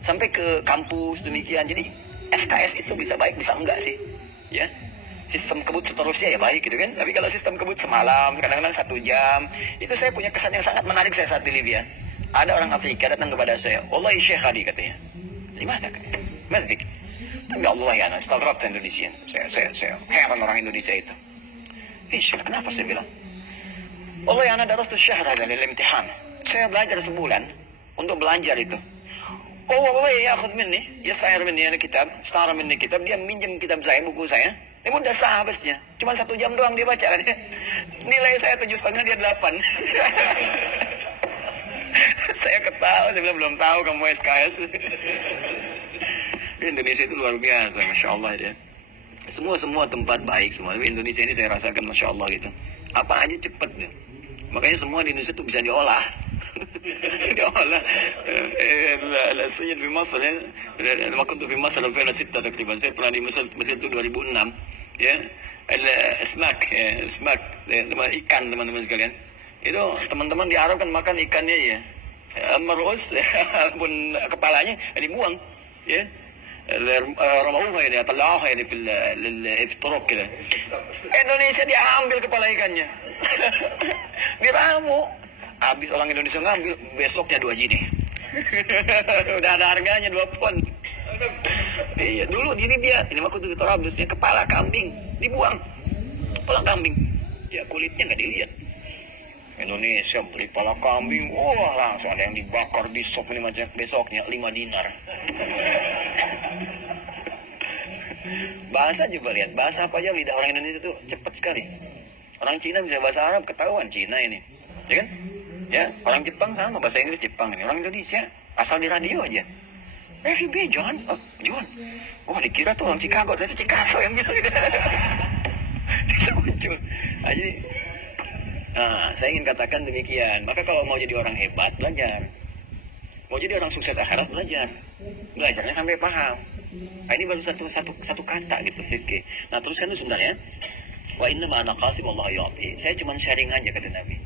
Sampai ke kampus demikian. Jadi SKS itu bisa baik bisa enggak sih? Ya. Sistem kebut seterusnya ya baik gitu kan. Tapi kalau sistem kebut semalam, kadang-kadang 1 jam, itu saya punya kesan yang sangat menarik saya saat di Libya. Ada orang Afrika datang kepada saya, wallahi Syekh Hadi katanya. Gimana katanya? Masjid. Tapi Allah ya, astagfirullah Indonesia. Saya heran orang Indonesia itu. Syekh, kenapa saya bilang? Wallahi ana darastu syahra lil imtihan. Saya belajar sebulan untuk belajar itu. Oh wallahi ya'khudh minni, yas'ir minni kitab, istara minni kitab, dia minjem kitab saya, buku saya. Ini udah sah habisnya. Cuma 1 jam doang dia baca kan. Nilai saya 7,5, dia 8. Saya ketawa, saya bilang belum tahu kamu SKS. Indonesia itu luar biasa, Masya Allah dia. Semua tempat baik semua. Tapi Indonesia ini saya rasakan Masya Allah gitu. Apa aja cepet deh. Makanya semua di Indonesia itu bisa diolah. Diolah. Saya di Masr ya. Waktu itu di Masr 2006 takriban. Saya pernah di Mesir itu 2006. Ya. Smak, ikan teman-teman sekalian. Itu teman-teman di Arab kan makan ikannya ya. Merus pun kepalanya dibuang. Ya. رموها يعني طلعوها يعني في الطرق كده. Indonesia diambil kepala ikannya. Diramu. Habis orang Indonesia ngambil, besoknya 2 jini. Udah ada harganya 2 pon. Iya, dulu di Libya, ini waktu itu Torablusnya kepala kambing dibuang. Kepala kambing. Ya kulitnya nggak dilihat. Indonesia beli kepala kambing, wah langsung ada yang dibakar di sop ini macam besoknya 5 dinar. Bahasa juga lihat, bahasa apa aja lidah orang Indonesia itu cepat sekali. Orang Cina bisa bahasa Arab, ketahuan Cina ini, ya kan? Ya, orang Jepang sama bahasa Inggris Jepang ini. Orang Indonesia asal di radio aja. FIB John, John. Wah dikira tuh orang Chicago, ternyata Chicago yang bilang. Bisa muncul. Nah, jadi saya ingin katakan demikian. Maka kalau mau jadi orang hebat, belajar. Mau jadi orang sukses akhirat, belajar. Belajarnya sampai paham. Nah, ini baru satu kata gitu fikih. Nah terus kan itu sebenarnya wa inna ma'ana qasim Allah yu'ti. Saya cuma sharing aja kata Nabi.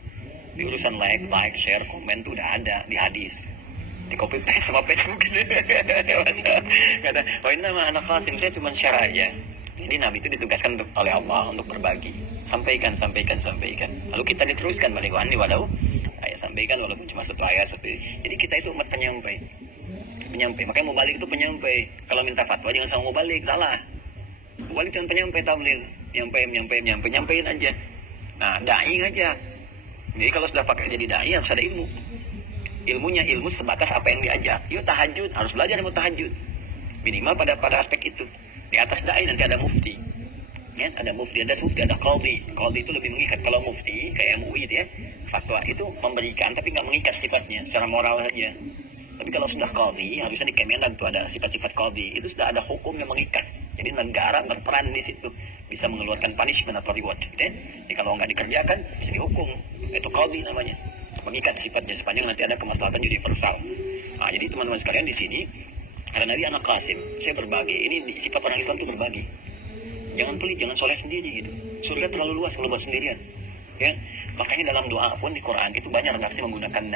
Di urusan like, share, komen tuh udah ada di hadis. Di copy paste sama Facebook gitu. Kata wa inna ma'ana qasim, saya cuma share aja. Jadi Nabi itu ditugaskan oleh Allah untuk berbagi. Sampaikan. Lalu kita diteruskan balik wani walau ayat sampaikan walaupun cuma satu ayat satu. Jadi kita itu umat penyampai. Makanya mau balik itu penyampai. Kalau minta fatwa jangan sama mau balik, salah. Mau balik jangan penyampai tabligh. Nyampein aja. Nah, dai aja. Jadi kalau sudah pakai jadi dai harus ada ilmu. Ilmu sebatas apa yang diajar. Yuk tahajud, harus belajar ilmu tahajud. Minimal pada aspek itu. Di atas dai nanti ada mufti. Ya, ada qadhi. Qadhi itu lebih mengikat. Kalau mufti kayak MUI itu ya, fatwa itu memberikan tapi nggak mengikat sifatnya, secara moral saja. Tapi kalau sudah qadhi, harusnya di Kemenag itu ada sifat-sifat qadhi. Itu sudah ada hukum yang mengikat. Jadi negara berperan di situ, bisa mengeluarkan punishment atau reward. Gitu ya. Jadi kalau nggak dikerjakan, bisa dihukum. Itu qadhi namanya. Mengikat sifatnya sepanjang nanti ada kemaslahatan universal. Nah, jadi teman-teman sekalian di sini, ada Nabi anak Qasim. Saya berbagi. Ini sifat orang Islam itu berbagi. Jangan pelit, jangan soleh sendiri gitu. Surga terlalu luas kalau buat sendirian. Ya, makanya dalam doa pun di Quran itu banyak redaksi menggunakan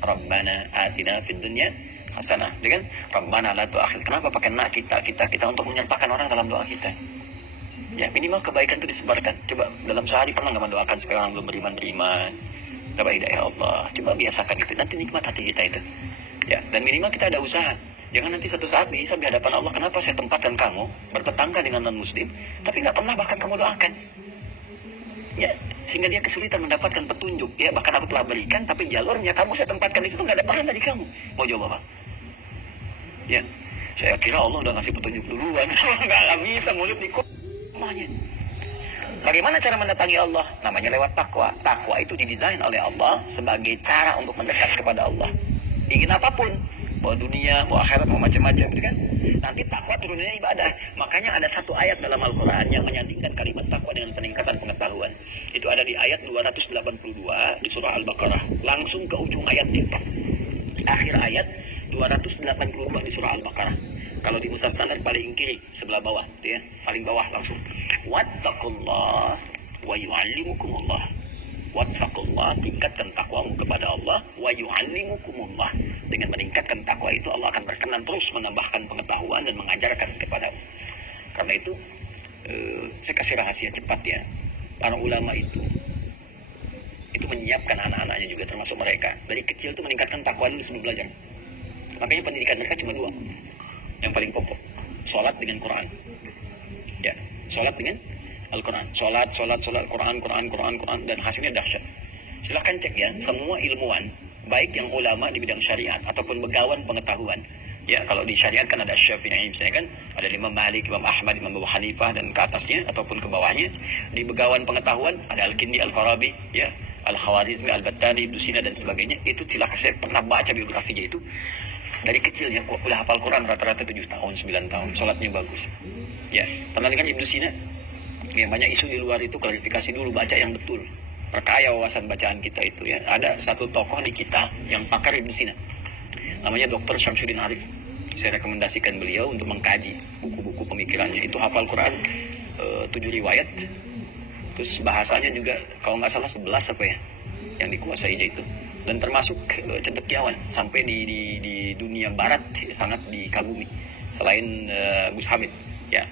Rabbana atina fid dunya hasanah, dengan Rabbana la tu'akhidh. Kenapa pakai kita untuk menyertakan orang dalam doa kita? Ya, minimal kebaikan itu disebarkan. Coba dalam sehari pernah nggak mendoakan supaya orang belum beriman, dapat hidayah Allah. Coba biasakan itu, nanti nikmat hati kita itu. Ya, dan minimal kita ada usaha. Jangan nanti satu saat dihisab di hadapan Allah, kenapa saya tempatkan kamu bertetangga dengan non-muslim, tapi nggak pernah bahkan kamu doakan. Ya, sehingga dia kesulitan mendapatkan petunjuk. Ya, bahkan aku telah berikan, tapi jalurnya kamu saya tempatkan di situ nggak ada pahala dari kamu. Mau jawab apa? Ya, saya kira Allah udah ngasih petunjuk duluan. Nggak bisa mulut ikut. Bagaimana cara mendatangi Allah? Namanya lewat takwa. Takwa itu didesain oleh Allah sebagai cara untuk mendekat kepada Allah. Ingin apapun, mau dunia, mau akhirat, mau macam-macam, gitu kan? Nanti takwa turunnya ibadah. Makanya ada satu ayat dalam Al-Quran yang menyandingkan kalimat takwa dengan peningkatan pengetahuan. Itu ada di ayat 282 di surah Al-Baqarah. Langsung ke ujung ayatnya. Akhir ayat 282 di surah Al-Baqarah. Kalau di Mushaf standar paling kiri, sebelah bawah, gitu ya, paling bawah langsung. Wattaqullah wa yu'allimukumullah. Wattaqullah, tingkatkan takwamu kepada Allah, wa yu'allimukumullah. Dengan meningkatkan takwa itu Allah akan berkenan terus menambahkan pengetahuan dan mengajarkan kepadamu. Karena itu saya kasih rahasia cepat ya. Para ulama itu menyiapkan anak-anaknya juga termasuk mereka. Dari kecil itu meningkatkan takwa dulu sebelum belajar. Makanya pendidikan mereka cuma dua. Yang paling pokok, sholat dengan Quran. Ya, sholat dengan Al-Quran. Sholat, Quran, dan hasilnya dahsyat. Silahkan cek ya, semua ilmuwan, baik yang ulama di bidang syariat ataupun begawan pengetahuan. Ya, kalau di syariat kan ada Syafi'i, misalnya kan, ada Imam Malik, Imam Ahmad, Imam Abu Hanifah, dan ke atasnya ataupun ke bawahnya. Di begawan pengetahuan ada Al-Kindi, Al-Farabi, ya, Al-Khawarizmi, Al-Battani, Ibnu Sina, dan sebagainya. Itu silahkan, saya pernah baca biografinya itu. Dari kecilnya udah hafal Quran rata-rata 7 tahun, 9 tahun, sholatnya bagus. Ya, pernah dengar Ibnu Sina? Ya, banyak isu di luar itu, klarifikasi dulu, baca yang betul. Perkaya wawasan bacaan kita itu ya. Ada satu tokoh di kita yang pakar Ibnu Sina. Namanya Dr. Syamsuddin Arif. Saya rekomendasikan beliau untuk mengkaji buku-buku pemikirannya. Itu hafal Quran 7 riwayat. Terus bahasanya juga kalau nggak salah 11 apa ya yang dikuasainya itu. Dan termasuk cendekiawan sampai di dunia barat sangat dikagumi. Selain Gus Hamid. Ya,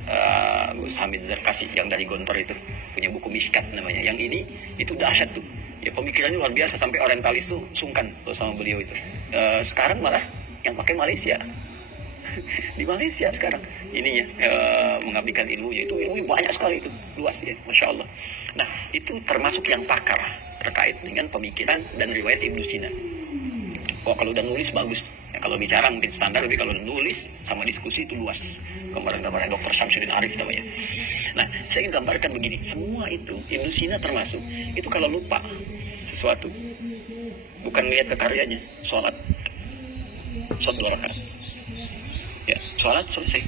Gus Hamid Zarkasi yang dari Gontor itu punya buku Mishkat namanya. Yang ini itu dahsyat tuh. Ya, pemikirannya luar biasa sampai orientalis tuh sungkan sama beliau itu. Sekarang malah yang pakai Malaysia. Di Malaysia sekarang ininya mengabdikan ilmunya. Itu ilmu banyak sekali itu, luas ya, Masya Allah. Nah, itu termasuk yang pakar terkait dengan pemikiran dan riwayat Ibnu Sina. Oh, kalau udah nulis bagus. Ya, kalau bicara mungkin standar, tapi kalau nulis sama diskusi itu luas. Gambaran-gambaran Dr. Syamsuddin Arif namanya. Nah, saya ingin gambarkan begini. Semua itu, Ibnu Sina termasuk. Itu kalau lupa sesuatu, bukan lihat ke karyanya. Sholat 2 rakaat. Ya, sholat selesai.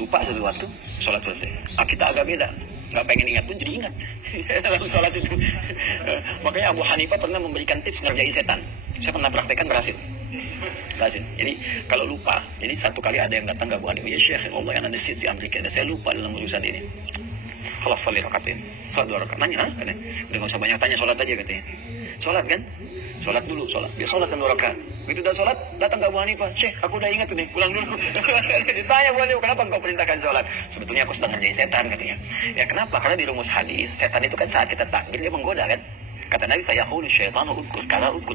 Lupa sesuatu, sholat selesai. Nah, kita agak beda. Nggak pengen ingat pun jadi ingat. Dalam sholat itu. Makanya Abu Hanifah pernah memberikan tips ngerjain setan. Saya pernah praktekkan, berhasil. Lazim. Jadi kalau lupa, jadi satu kali ada yang datang ke Abu Hanifah, ya Syekh, Allah yang ada di Amerika, dan saya lupa dalam urusan ini. Kalau salat rakatain, salat 2 rakaat, nanya, katanya, udah nggak usah banyak tanya, sholat aja katanya. Sholat kan? Sholat dulu, sholat. Dia sholat kan 2 rakaat. Begitu udah sholat, datang ke Abu Hanifah, Syekh, aku udah ingat nih, pulang dulu. Ditanya Abu Hanifah, kenapa engkau perintahkan sholat? Sebetulnya aku sedang ngerjain setan, katanya. Ya kenapa? Karena di rumus hadis, setan itu kan saat kita takbir dia menggoda kan. Kata Nabi, fayaqulu syaitanu udkur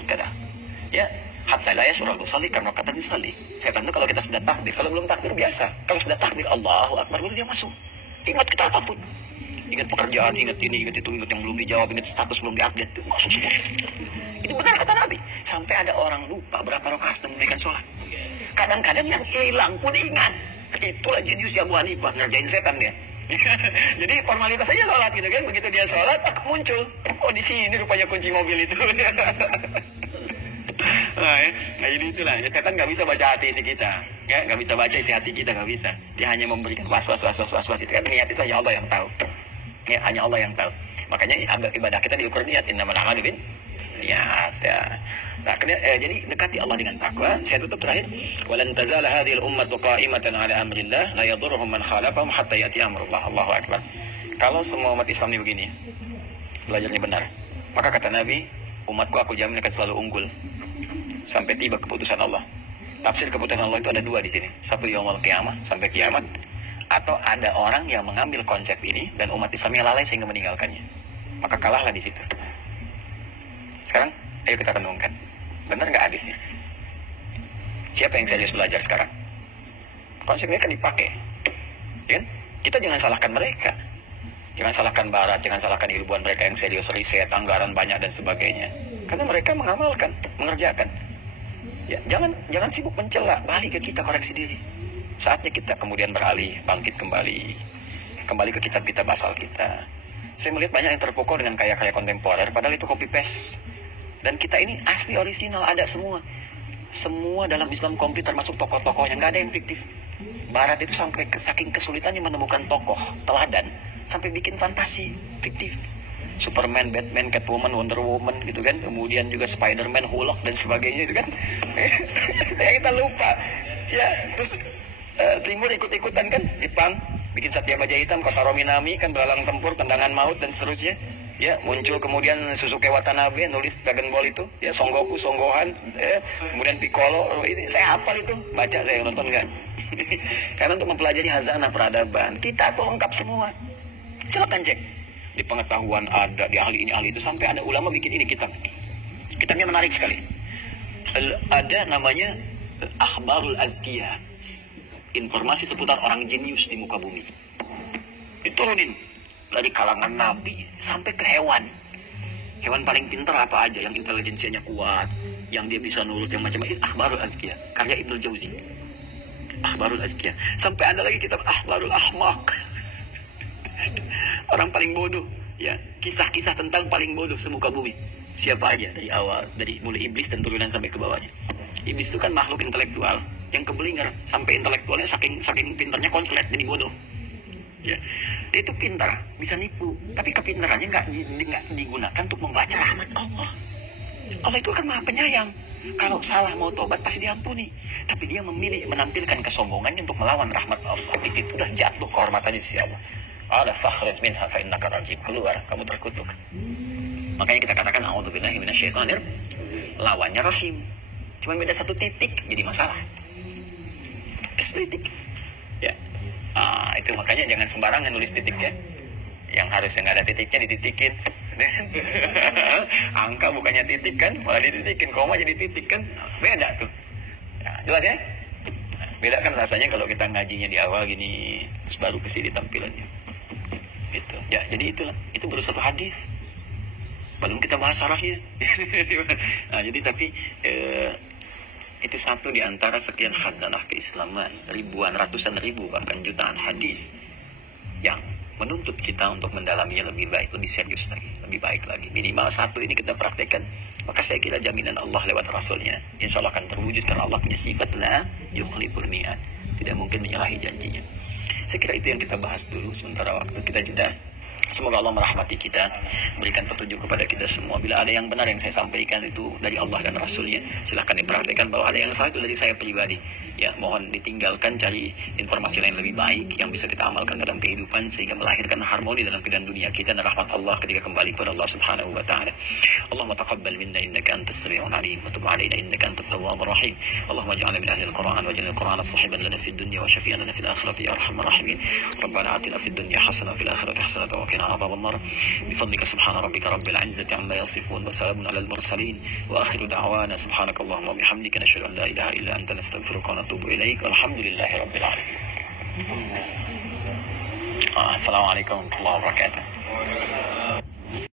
kada. Ya, hatta la yashurul musalli karena kata yusalli. Setan itu kalau kita sudah takbir, kalau belum takbir biasa. Kalau sudah takbir Allahu Akbar baru dia masuk. Ingat kita apapun. Ingat pekerjaan, ingat ini, ingat itu, ingat yang belum dijawab, ingat status belum diupdate, masuk semua. Itu benar kata Nabi. Sampai ada orang lupa berapa rakaat sedang menunaikan sholat. Kadang-kadang yang hilang pun ingat. Itulah jenius Abu Hanifah, ngerjain setan dia. Jadi formalitas saja sholat gitu kan. Begitu dia sholat, muncul. Oh di sini rupanya kunci mobil itu. Nah jadi itulah, ya, setan nggak bisa baca hati isi kita, ya nggak bisa baca isi hati kita, nggak bisa. Dia hanya memberikan was-was itu kan, niat itu hanya Allah yang tahu, ya hanya Allah yang tahu. Makanya ibadah kita diukur niat, innamal a'malu bin niat. Ya. Nah, jadi dekati Allah dengan takwa. Saya tutup terakhir, walan tazala hadhil ummatu qa'imatan ala amrillah la yadurruhum man khalafahum hatta ya'ti amrullah. Allahu akbar. Kalau semua umat Islam ini begini, belajarnya benar, maka kata Nabi, umatku aku jamin akan selalu unggul sampai tiba keputusan Allah. Tafsir keputusan Allah itu ada 2 di sini. Satu yaumul qiyamah, sampai kiamat. Atau ada orang yang mengambil konsep ini dan umat Islamnya lalai sehingga meninggalkannya. Maka kalahlah di situ. Sekarang, ayo kita renungkan. Benar nggak hadisnya? Siapa yang serius belajar sekarang? Konsepnya kan dipakai. Ya kan? Kita jangan salahkan mereka. Jangan salahkan Barat, jangan salahkan ilmuwan mereka yang serius riset, anggaran banyak dan sebagainya. Karena mereka mengamalkan, mengerjakan. Ya, jangan sibuk mencela, balik ke kita, koreksi diri. Saatnya kita kemudian beralih, bangkit kembali ke kitab-kitab asal kita. Saya melihat banyak yang terpukul dengan karya-karya kontemporer, padahal itu copy paste. Dan kita ini asli orisinal, ada semua. Semua dalam Islam komplit, termasuk tokoh-tokohnya, nggak ada yang fiktif. Barat itu sampai saking kesulitannya menemukan tokoh teladan, sampai bikin fantasi fiktif. Superman, Batman, Catwoman, Wonder Woman gitu kan, kemudian juga Spider-Man, Hulk dan sebagainya itu kan. Ya kita lupa. Ya, terus Timur ikut-ikutan kan, Jepang bikin Satya Baja Hitam, Kotaro Minami kan belalang tempur, tendangan maut dan seterusnya. Ya, muncul kemudian Susuke Watanabe nulis Dragon Ball itu, ya Son Goku, Son Gohan, kemudian Piccolo, ini saya hafal itu, baca saya nonton enggak. Karena untuk mempelajari hazanah peradaban, kita tuh lengkap semua. Silakan cek. Di pengetahuan ada, di ahli ini ahli itu, sampai ada ulama bikin ini kitab. Kitabnya menarik sekali. Ada namanya Akhbarul Azkiyah. Informasi seputar orang jenius di muka bumi. Diturunin dari kalangan nabi sampai ke hewan. Hewan paling pintar apa aja, yang intelijensianya kuat, yang dia bisa nurut, yang macam-macam. Akhbarul Azkiyah, karya Ibnu Jauzi. Akhbarul Azkiyah. Sampai ada lagi kitab Akhbarul Ahmaq. Orang paling bodoh, ya, kisah-kisah tentang paling bodoh semuka bumi. Siapa aja dari awal, dari mulai iblis dan turunan sampai ke bawahnya. Iblis itu kan makhluk intelektual yang kebelinger, sampai intelektualnya saking pintarnya konslet jadi bodoh. Ya, dia itu pintar, bisa nipu, tapi kepintarannya nggak digunakan untuk membaca rahmat Allah. Allah itu kan maha penyayang. Kalau salah mau tobat pasti diampuni, tapi dia memilih menampilkan kesombongannya untuk melawan rahmat Allah. Di situ udah jatuh kehormatannya di sisi Allah. Ala fakhrij minha fa innaka rajim, keluar kamu terkutuk. Makanya kita katakan a'udzubillahi minasyaitonir, lawannya rahim. Cuma beda 1 titik jadi masalah. 1 titik. Ya. Itu makanya jangan sembarangan nulis titik ya. Yang harusnya nggak ada titiknya dititikin. Angka bukannya titik kan, malah dititikin. Koma jadi titik kan, beda tuh. Ya, jelas ya? Beda kan rasanya kalau kita ngajinya di awal gini, terus baru kesini tampilannya. Gitu. Ya, jadi itulah. Itu baru 1 hadis. Belum kita bahas syarahnya. Nah, jadi tapi itu satu di antara sekian khazanah keislaman, ribuan, ratusan ribu, bahkan jutaan hadis yang menuntut kita untuk mendalaminya lebih baik, lebih serius lagi, lebih baik lagi. Minimal 1 ini kita praktekkan, maka saya kira jaminan Allah lewat Rasulnya insya Allah akan terwujud, karena Allah punya sifat la yukhliful mi'ad, tidak mungkin menyalahi janjinya. Saya kira itu yang kita bahas dulu sementara waktu kita jeda. Semoga Allah merahmati kita, berikan petunjuk kepada kita semua. Bila ada yang benar yang saya sampaikan itu dari Allah dan Rasulnya, silahkan diperhatikan. Bahwa ada yang salah itu dari saya pribadi. Ya, mohon ditinggalkan, cari informasi lain lebih baik yang bisa kita amalkan dalam kehidupan sehingga melahirkan harmoni dalam kehidupan dunia kita dan rahmat Allah ketika kembali kepada Allah Subhanahu wa taala. Allahumma taqabbal minna innaka antas samiul alim wa tub alaina innaka antat tawwabur rahim. Allahumma ij'alna min ahli al-Qur'an waj'al al-Qur'ana sahiban lana fid dunya wa shafi'an lana fil akhirati ya arhamar rahimin. Rabbana atina fid dunya hasanah wa fil akhirati hasanah wa qina عذاب النار بفضلك سبحان ربك رب العزة عما يصفون وسلام على المرسلين وآخر دعوانا سبحانك اللهم وبحمدك نشهد أن لا إله إلا أنت نستغفرك ونتوب إليك والحمد لله رب العالمين. السلام عليكم ورحمة الله وبركاته.